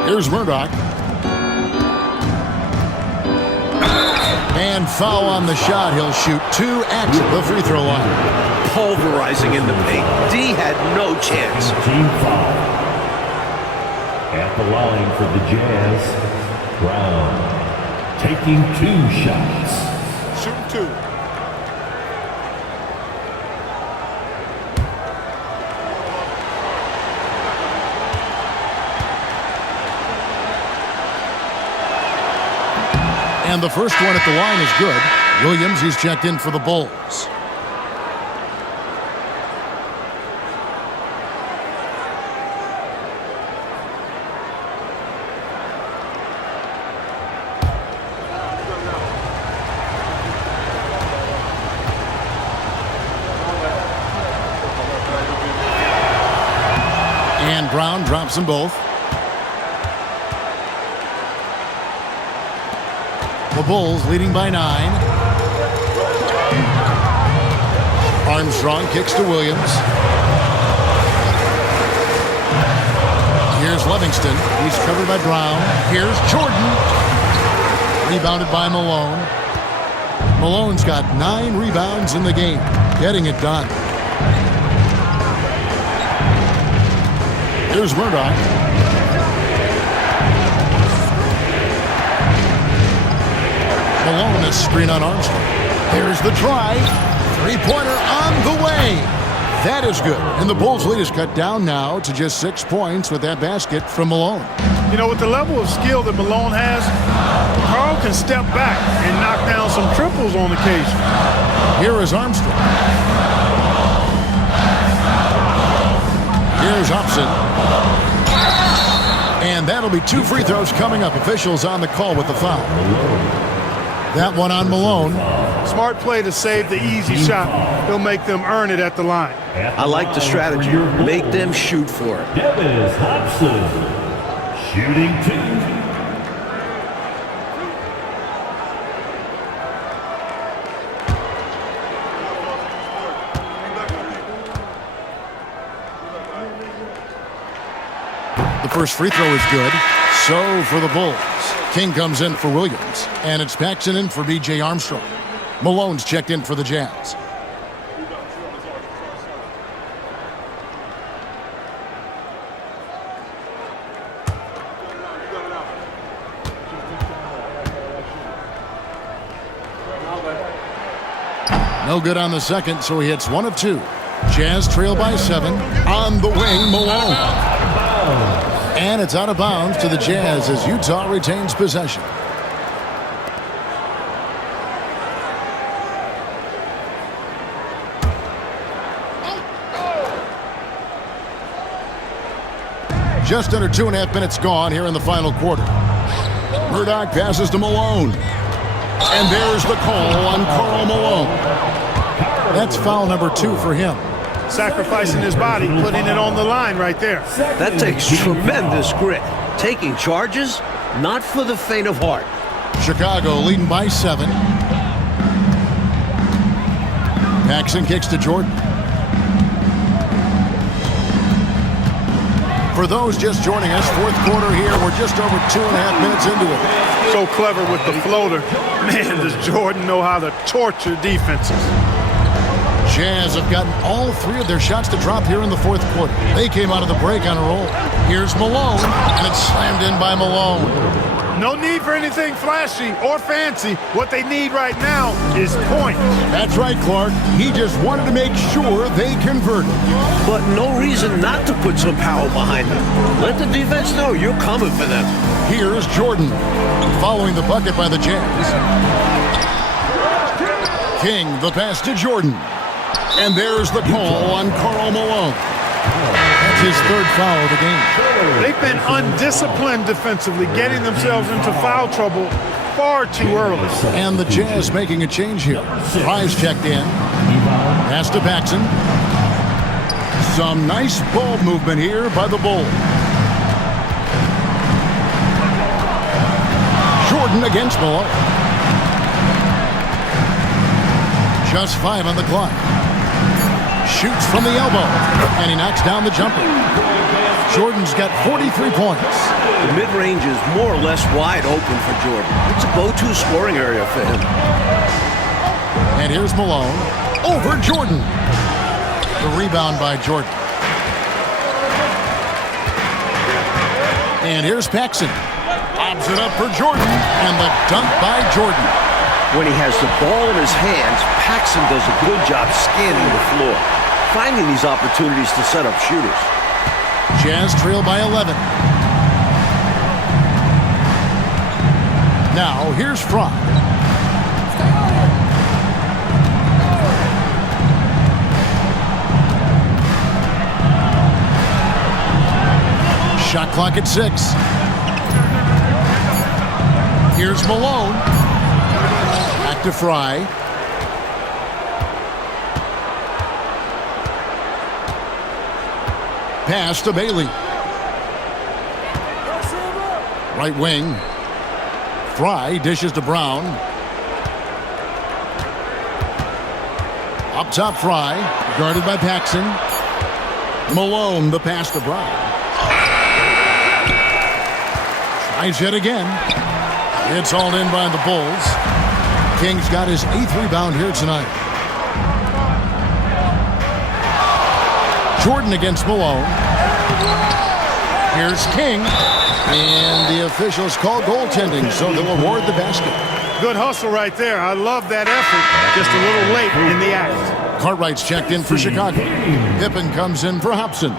Here's Murdoch. And foul on the shot. He'll shoot 2 at the free throw line. Pulverizing in the paint. D had no chance. Team foul. At the line for the Jazz, Brown taking 2 shots. Shooting 2. And the first one at the line is good. Williams, he's checked in for the Bulls. And Brown drops them both. The Bulls leading by 9. Armstrong kicks to Williams. Here's Livingston. He's covered by Brown. Here's Jordan. Rebounded by Malone. Malone's got 9 rebounds in the game. Getting it done. Here's Murdoch. Malone, a screen on Armstrong. Here's the try. 3-pointer on the way. That is good. And the Bulls' lead is cut down now to just 6 points with that basket from Malone. You know, with the level of skill that Malone has, Carl can step back and knock down some triples on occasion. Here is Armstrong. Here's Upson. And that'll be 2 free throws coming up. Officials on the call with the foul. That one on Malone. Smart play to save the easy shot. He'll make them earn it at the line. I like the strategy. Make them shoot for it. Dennis Hobson shooting 2. The first free throw is good. So for the Bulls. King comes in for Williams. And it's Paxson in for B.J. Armstrong. Malone's checked in for the Jazz. No good on the second, so he hits 1 of 2. Jazz trail by 7. On the wing, Malone. And it's out of bounds to the Jazz as Utah retains possession. Just under 2.5 minutes gone here in the final quarter. Murdoch passes to Malone. And there's the call on Karl Malone. That's foul number 2 for him. Sacrificing his body, putting it on the line right there. That takes tremendous grit. Taking charges, not for the faint of heart. Chicago leading by 7. Paxson kicks to Jordan. For those just joining us, fourth quarter here. We're just over 2.5 minutes into it. So clever with the floater. Man, does Jordan know how to torture defenses. Jazz have gotten all 3 of their shots to drop here in the fourth quarter. They came out of the break on a roll. Here's Malone, and it's slammed in by Malone. No need for anything flashy or fancy. What they need right now is points. That's right, Clark. He just wanted to make sure they converted. But no reason not to put some power behind them. Let the defense know you're coming for them. Here's Jordan, following the bucket by the Jazz. King, the pass to Jordan. And there's the call on Karl Malone. That's his 3rd foul of the game. They've been undisciplined defensively, getting themselves into foul trouble far too early. And the Jazz making a change here. Price checked in. Pass to Paxson. Some nice ball movement here by the Bulls. Jordan against Malone. Just 5 on the clock. Shoots from the elbow, and he knocks down the jumper. Jordan's got 43 points. The mid-range is more or less wide open for Jordan. It's a go-to scoring area for him. And here's Malone over Jordan. The rebound by Jordan. And here's Paxson. Lobs it up for Jordan, and the dunk by Jordan. When he has the ball in his hands, Paxson does a good job scanning the floor, finding these opportunities to set up shooters. Jazz trail by 11. Now, here's Fry. Shot clock at 6. Here's Malone. Back to Fry. Pass to Bailey. Right wing. Fry dishes to Brown. Up top, Fry. Guarded by Paxson. Malone, the pass to Brown. Tries yet again. It's all in by the Bulls. King's got his 8th rebound here tonight. Jordan against Malone. Here's King. And the officials call goaltending, so they'll award the basket. Good hustle right there. I love that effort. Just a little late in the act. Cartwright's checked in for Chicago. Pippen comes in for Hobson.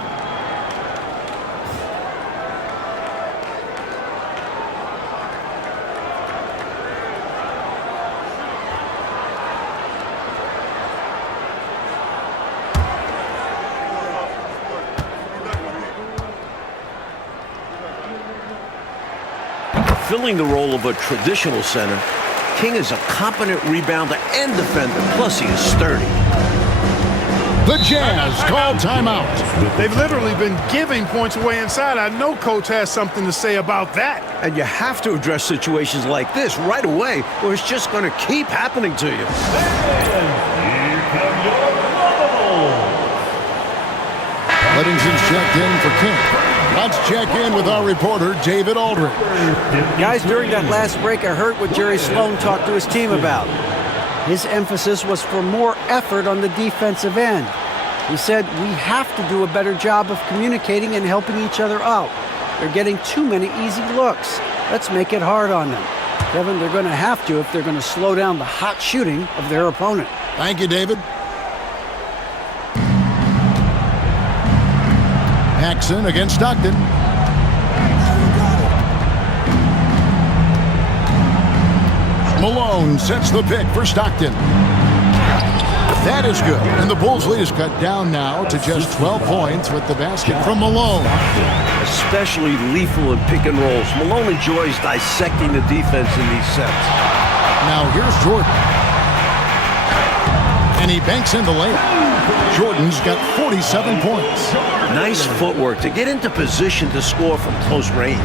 Filling the role of a traditional center, King is a competent rebounder and defender, plus he is sturdy. The Jazz call timeout. They've literally been giving points away inside. I know Coach has something to say about that. And you have to address situations like this right away, or it's just going to keep happening to you. Here come your Lavables. Livingston's checked in for King. Let's check in with our reporter, David Aldridge. Guys, during that last break, I heard what Jerry Sloan talked to his team about. His emphasis was for more effort on the defensive end. He said, we have to do a better job of communicating and helping each other out. They're getting too many easy looks. Let's make it hard on them. Kevin, they're going to have to if they're going to slow down the hot shooting of their opponent. Thank you, David. Paxson against Stockton. Malone sets the pick for Stockton. That is good. And the Bulls' lead is cut down now to just 12 points with the basket from Malone. Especially lethal in pick and rolls. Malone enjoys dissecting the defense in these sets. Now here's Jordan. And he banks in the layup. Jordan's got 47 points. Nice footwork to get into position to score from close range.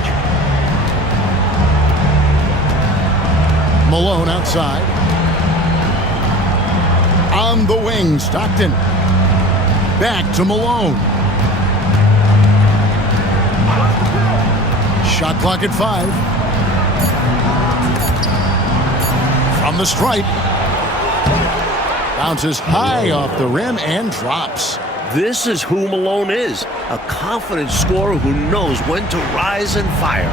Malone outside. On the wing, Stockton. Back to Malone. Shot clock at 5. From the stripe. Bounces high off the rim and drops. This is who Malone is, a confident scorer who knows when to rise and fire.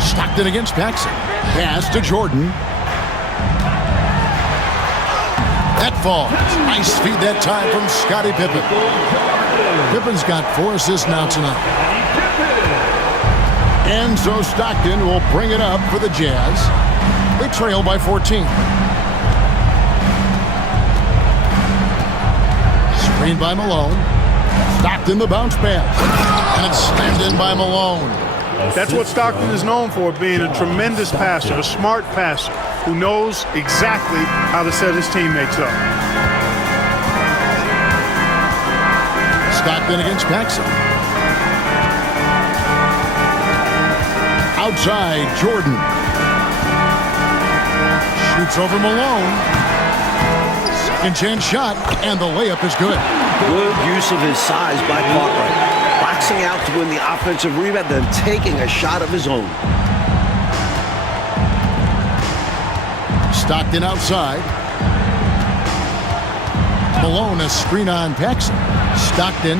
Stockton against Paxson. Pass to Jordan. That falls. Nice feed that time from Scottie Pippen. Pippen's got 4 assists now tonight. And so Stockton will bring it up for the Jazz. They trail by 14. Screen by Malone. Stockton the bounce pass. And it's slammed in by Malone. That's what Stockton is known for, being a tremendous passer, a smart passer, who knows exactly how to set his teammates up. Stockton against Paxson. Outside, Jordan. Shoots over Malone. Second chance shot, and the layup is good. Good use of his size by Cartwright. Boxing out to win the offensive rebound, then taking a shot of his own. Stockton outside. Malone, a screen on Paxson. Stockton.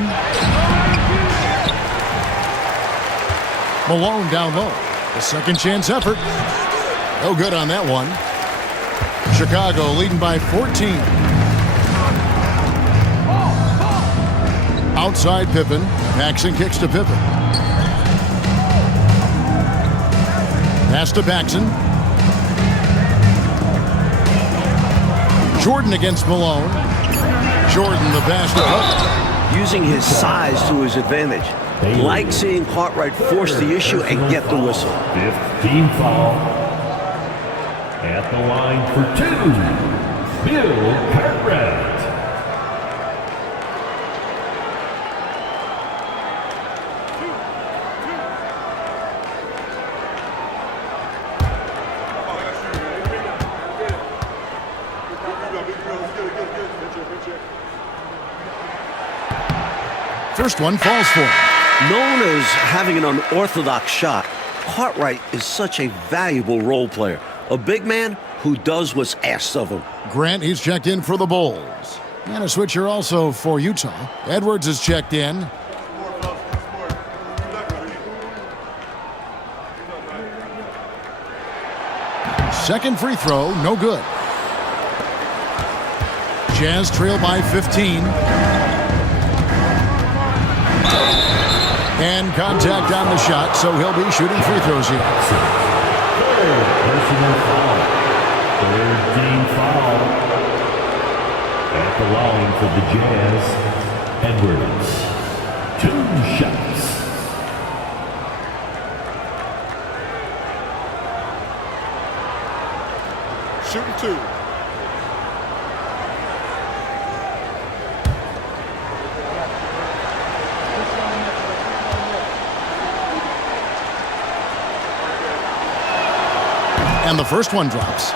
Malone down low. The second chance effort. No good on that one. Chicago leading by 14. Outside Pippen. Paxson kicks to Pippen. Pass to Paxson. Jordan against Malone. Jordan the pass to Pippen. Using his size to his advantage. Like seeing Cartwright force the issue and get the whistle. 15 foul. At the line for 2, Bill Cartwright. First one falls for him. Known as having an unorthodox shot, Cartwright is such a valuable role player. A big man who does what's asked of him. Grant, he's checked in for the Bulls. And a switcher also for Utah. Edwards is checked in. Second free throw, no good. Jazz trail by 15. And contact on the shot, so he'll be shooting free throws here. Third personal foul. Third team foul. At the line for the Jazz, Edwards. 2 shots. Shooting 2. And the first one drops.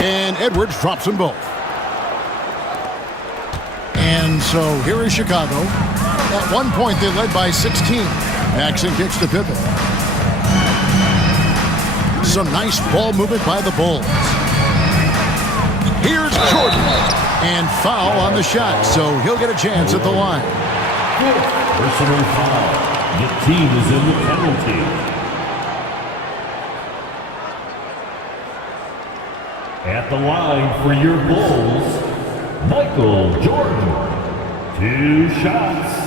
And Edwards drops them both. And so here is Chicago. At one point, they led by 16. Paxson kicks to Pippen. Some nice ball movement by the Bulls. Here's Jordan. And foul on the shot, so he'll get a chance at the line. Personal foul. The team is in the penalty. At the line for your Bulls, Michael Jordan. 2 shots.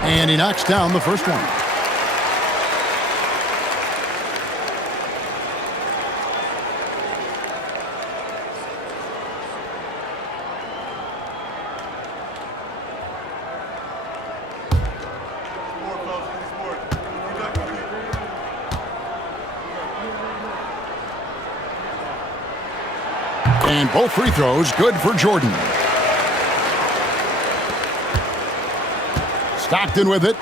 And he knocks down the first one. And both free throws good for Jordan. Stockton with it.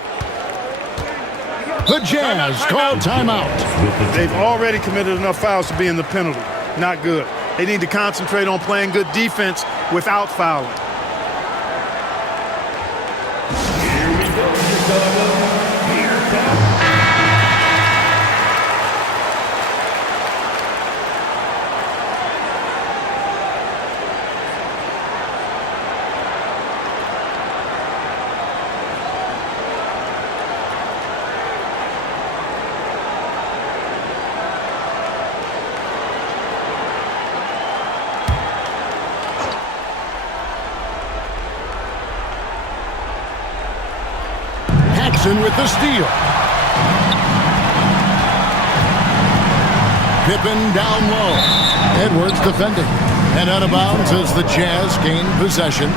The Jazz call timeout. They've already committed enough fouls to be in the penalty. Not good. They need to concentrate on playing good defense without fouling. Here we go, Chicago. Here comes. Jackson with the steal. Pippen down low. Edwards defending. And out of bounds as the Jazz gain possession.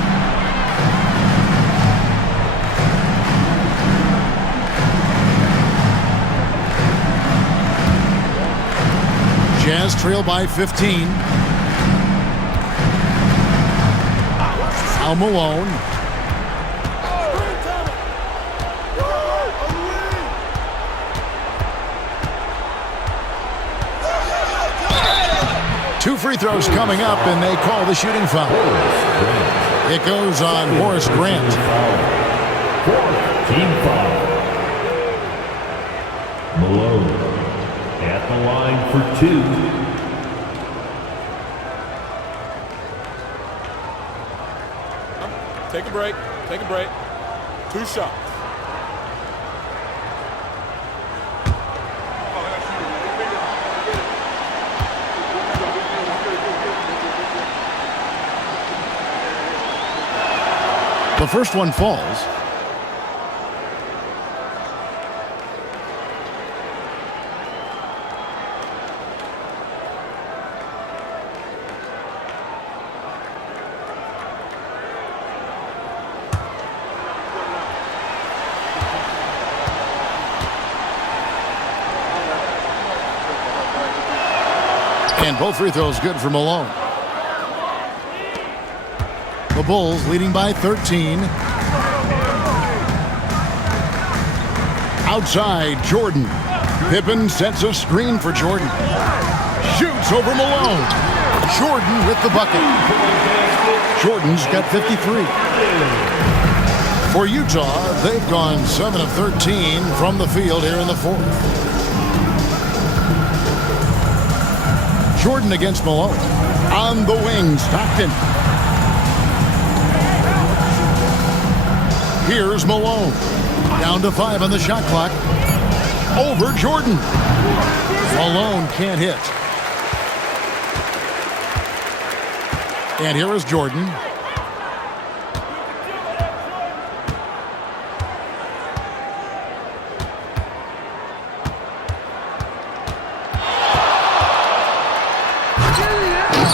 Jazz trail by 15. Now Malone. Two free throws coming up, and they call the shooting foul. It goes on Horace Grant. Team foul. Malone at the line for 2. Take a break. Take a break. 2 shots. The first one falls. And both free throws good for Malone. The Bulls leading by 13. Outside, Jordan. Pippen sets a screen for Jordan. Shoots over Malone. Jordan with the bucket. Jordan's got 53. For Utah, they've gone 7 of 13 from the field here in the fourth. Jordan against Malone. On the wing, Stockton. Here's Malone. Down to 5 on the shot clock. Over Jordan. Malone can't hit. And here is Jordan.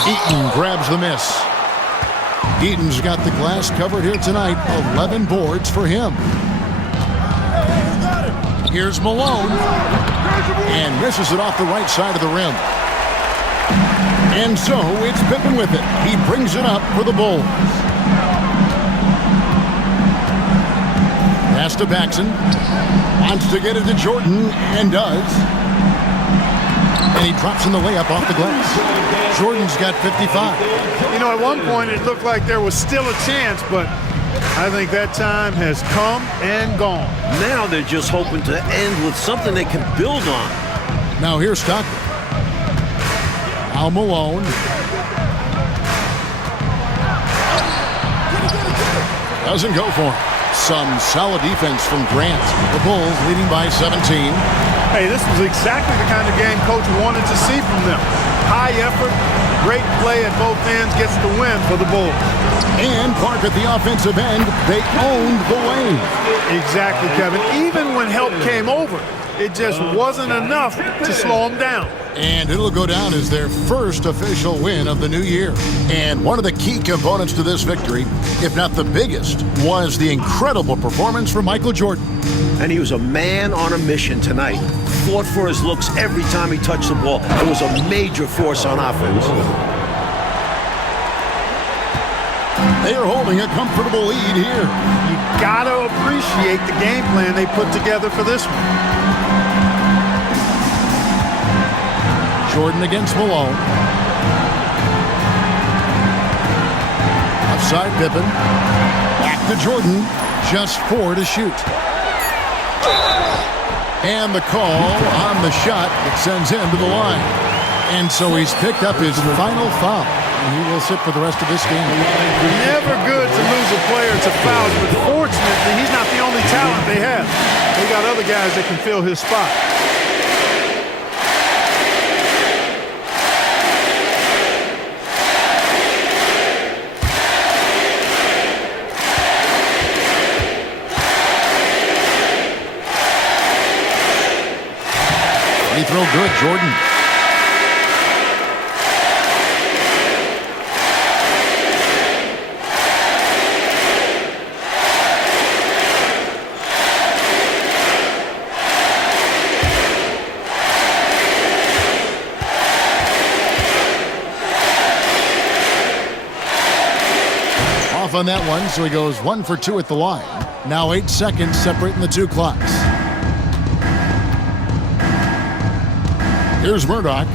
Eaton grabs the miss. Eaton's got the glass covered here tonight. 11 boards for him. Here's Malone. And misses it off the right side of the rim. And so it's Pippen with it. He brings it up for the Bulls. Pass to Paxson. Wants to get it to Jordan, and does. And he drops in the layup off the glass. Jordan's got 55. You know, at one point it looked like there was still a chance, but I think that time has come and gone. Now they're just hoping to end with something they can build on. Now here's Stockton. Now Malone. Doesn't go for him. Some solid defense from Grant. The Bulls leading by 17. Hey, this was exactly the kind of game Coach wanted to see from them. High effort, great play at both ends, gets the win for the Bulls. And Clark at the offensive end, they owned the lane. Exactly, Kevin. Even when help came over, it just wasn't enough to slow them down. And it'll go down as their first official win of the new year. And one of the key components to this victory, if not the biggest, was the incredible performance from Michael Jordan. And he was a man on a mission tonight. Fought for his looks every time he touched the ball. It was a major force on offense. They are holding a comfortable lead here. You gotta appreciate the game plan they put together for this one. Jordan against Malone. Offside Pippen. Back to Jordan. Just 4 to shoot. And the call on the shot that sends him to the line. And so he's picked up his final foul. And he will sit for the rest of this game. Never good to lose a player to fouls, but fortunately he's not the only talent they have. They got other guys that can fill his spot. Jordan. Off on that one, so he goes 1 for 2 at the line. Now 8 seconds separating the two clocks. Here's Murdoch.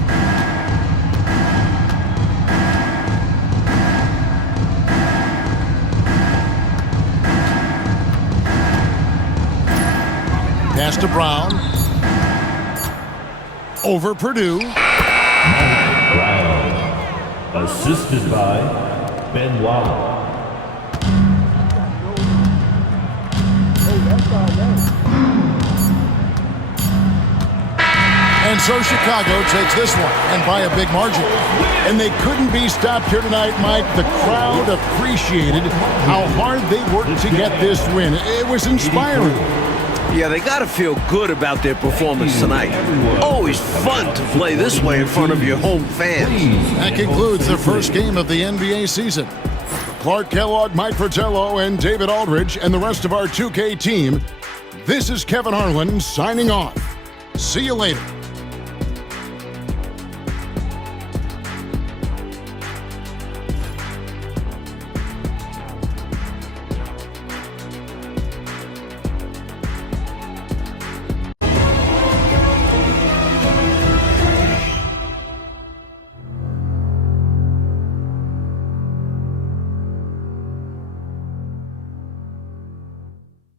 Pass to Brown. Over Purdue. Brown, assisted by Benoit. And so Chicago takes this one, and by a big margin. And they couldn't be stopped here tonight, Mike. The crowd appreciated how hard they worked to get this win. It was inspiring. Yeah, they got to feel good about their performance tonight. Always fun to play this way in front of your home fans. That concludes the first game of the NBA season. Clark Kellogg, Mike Fratello, and David Aldridge, and the rest of our 2K team. This is Kevin Harlan signing off. See you later.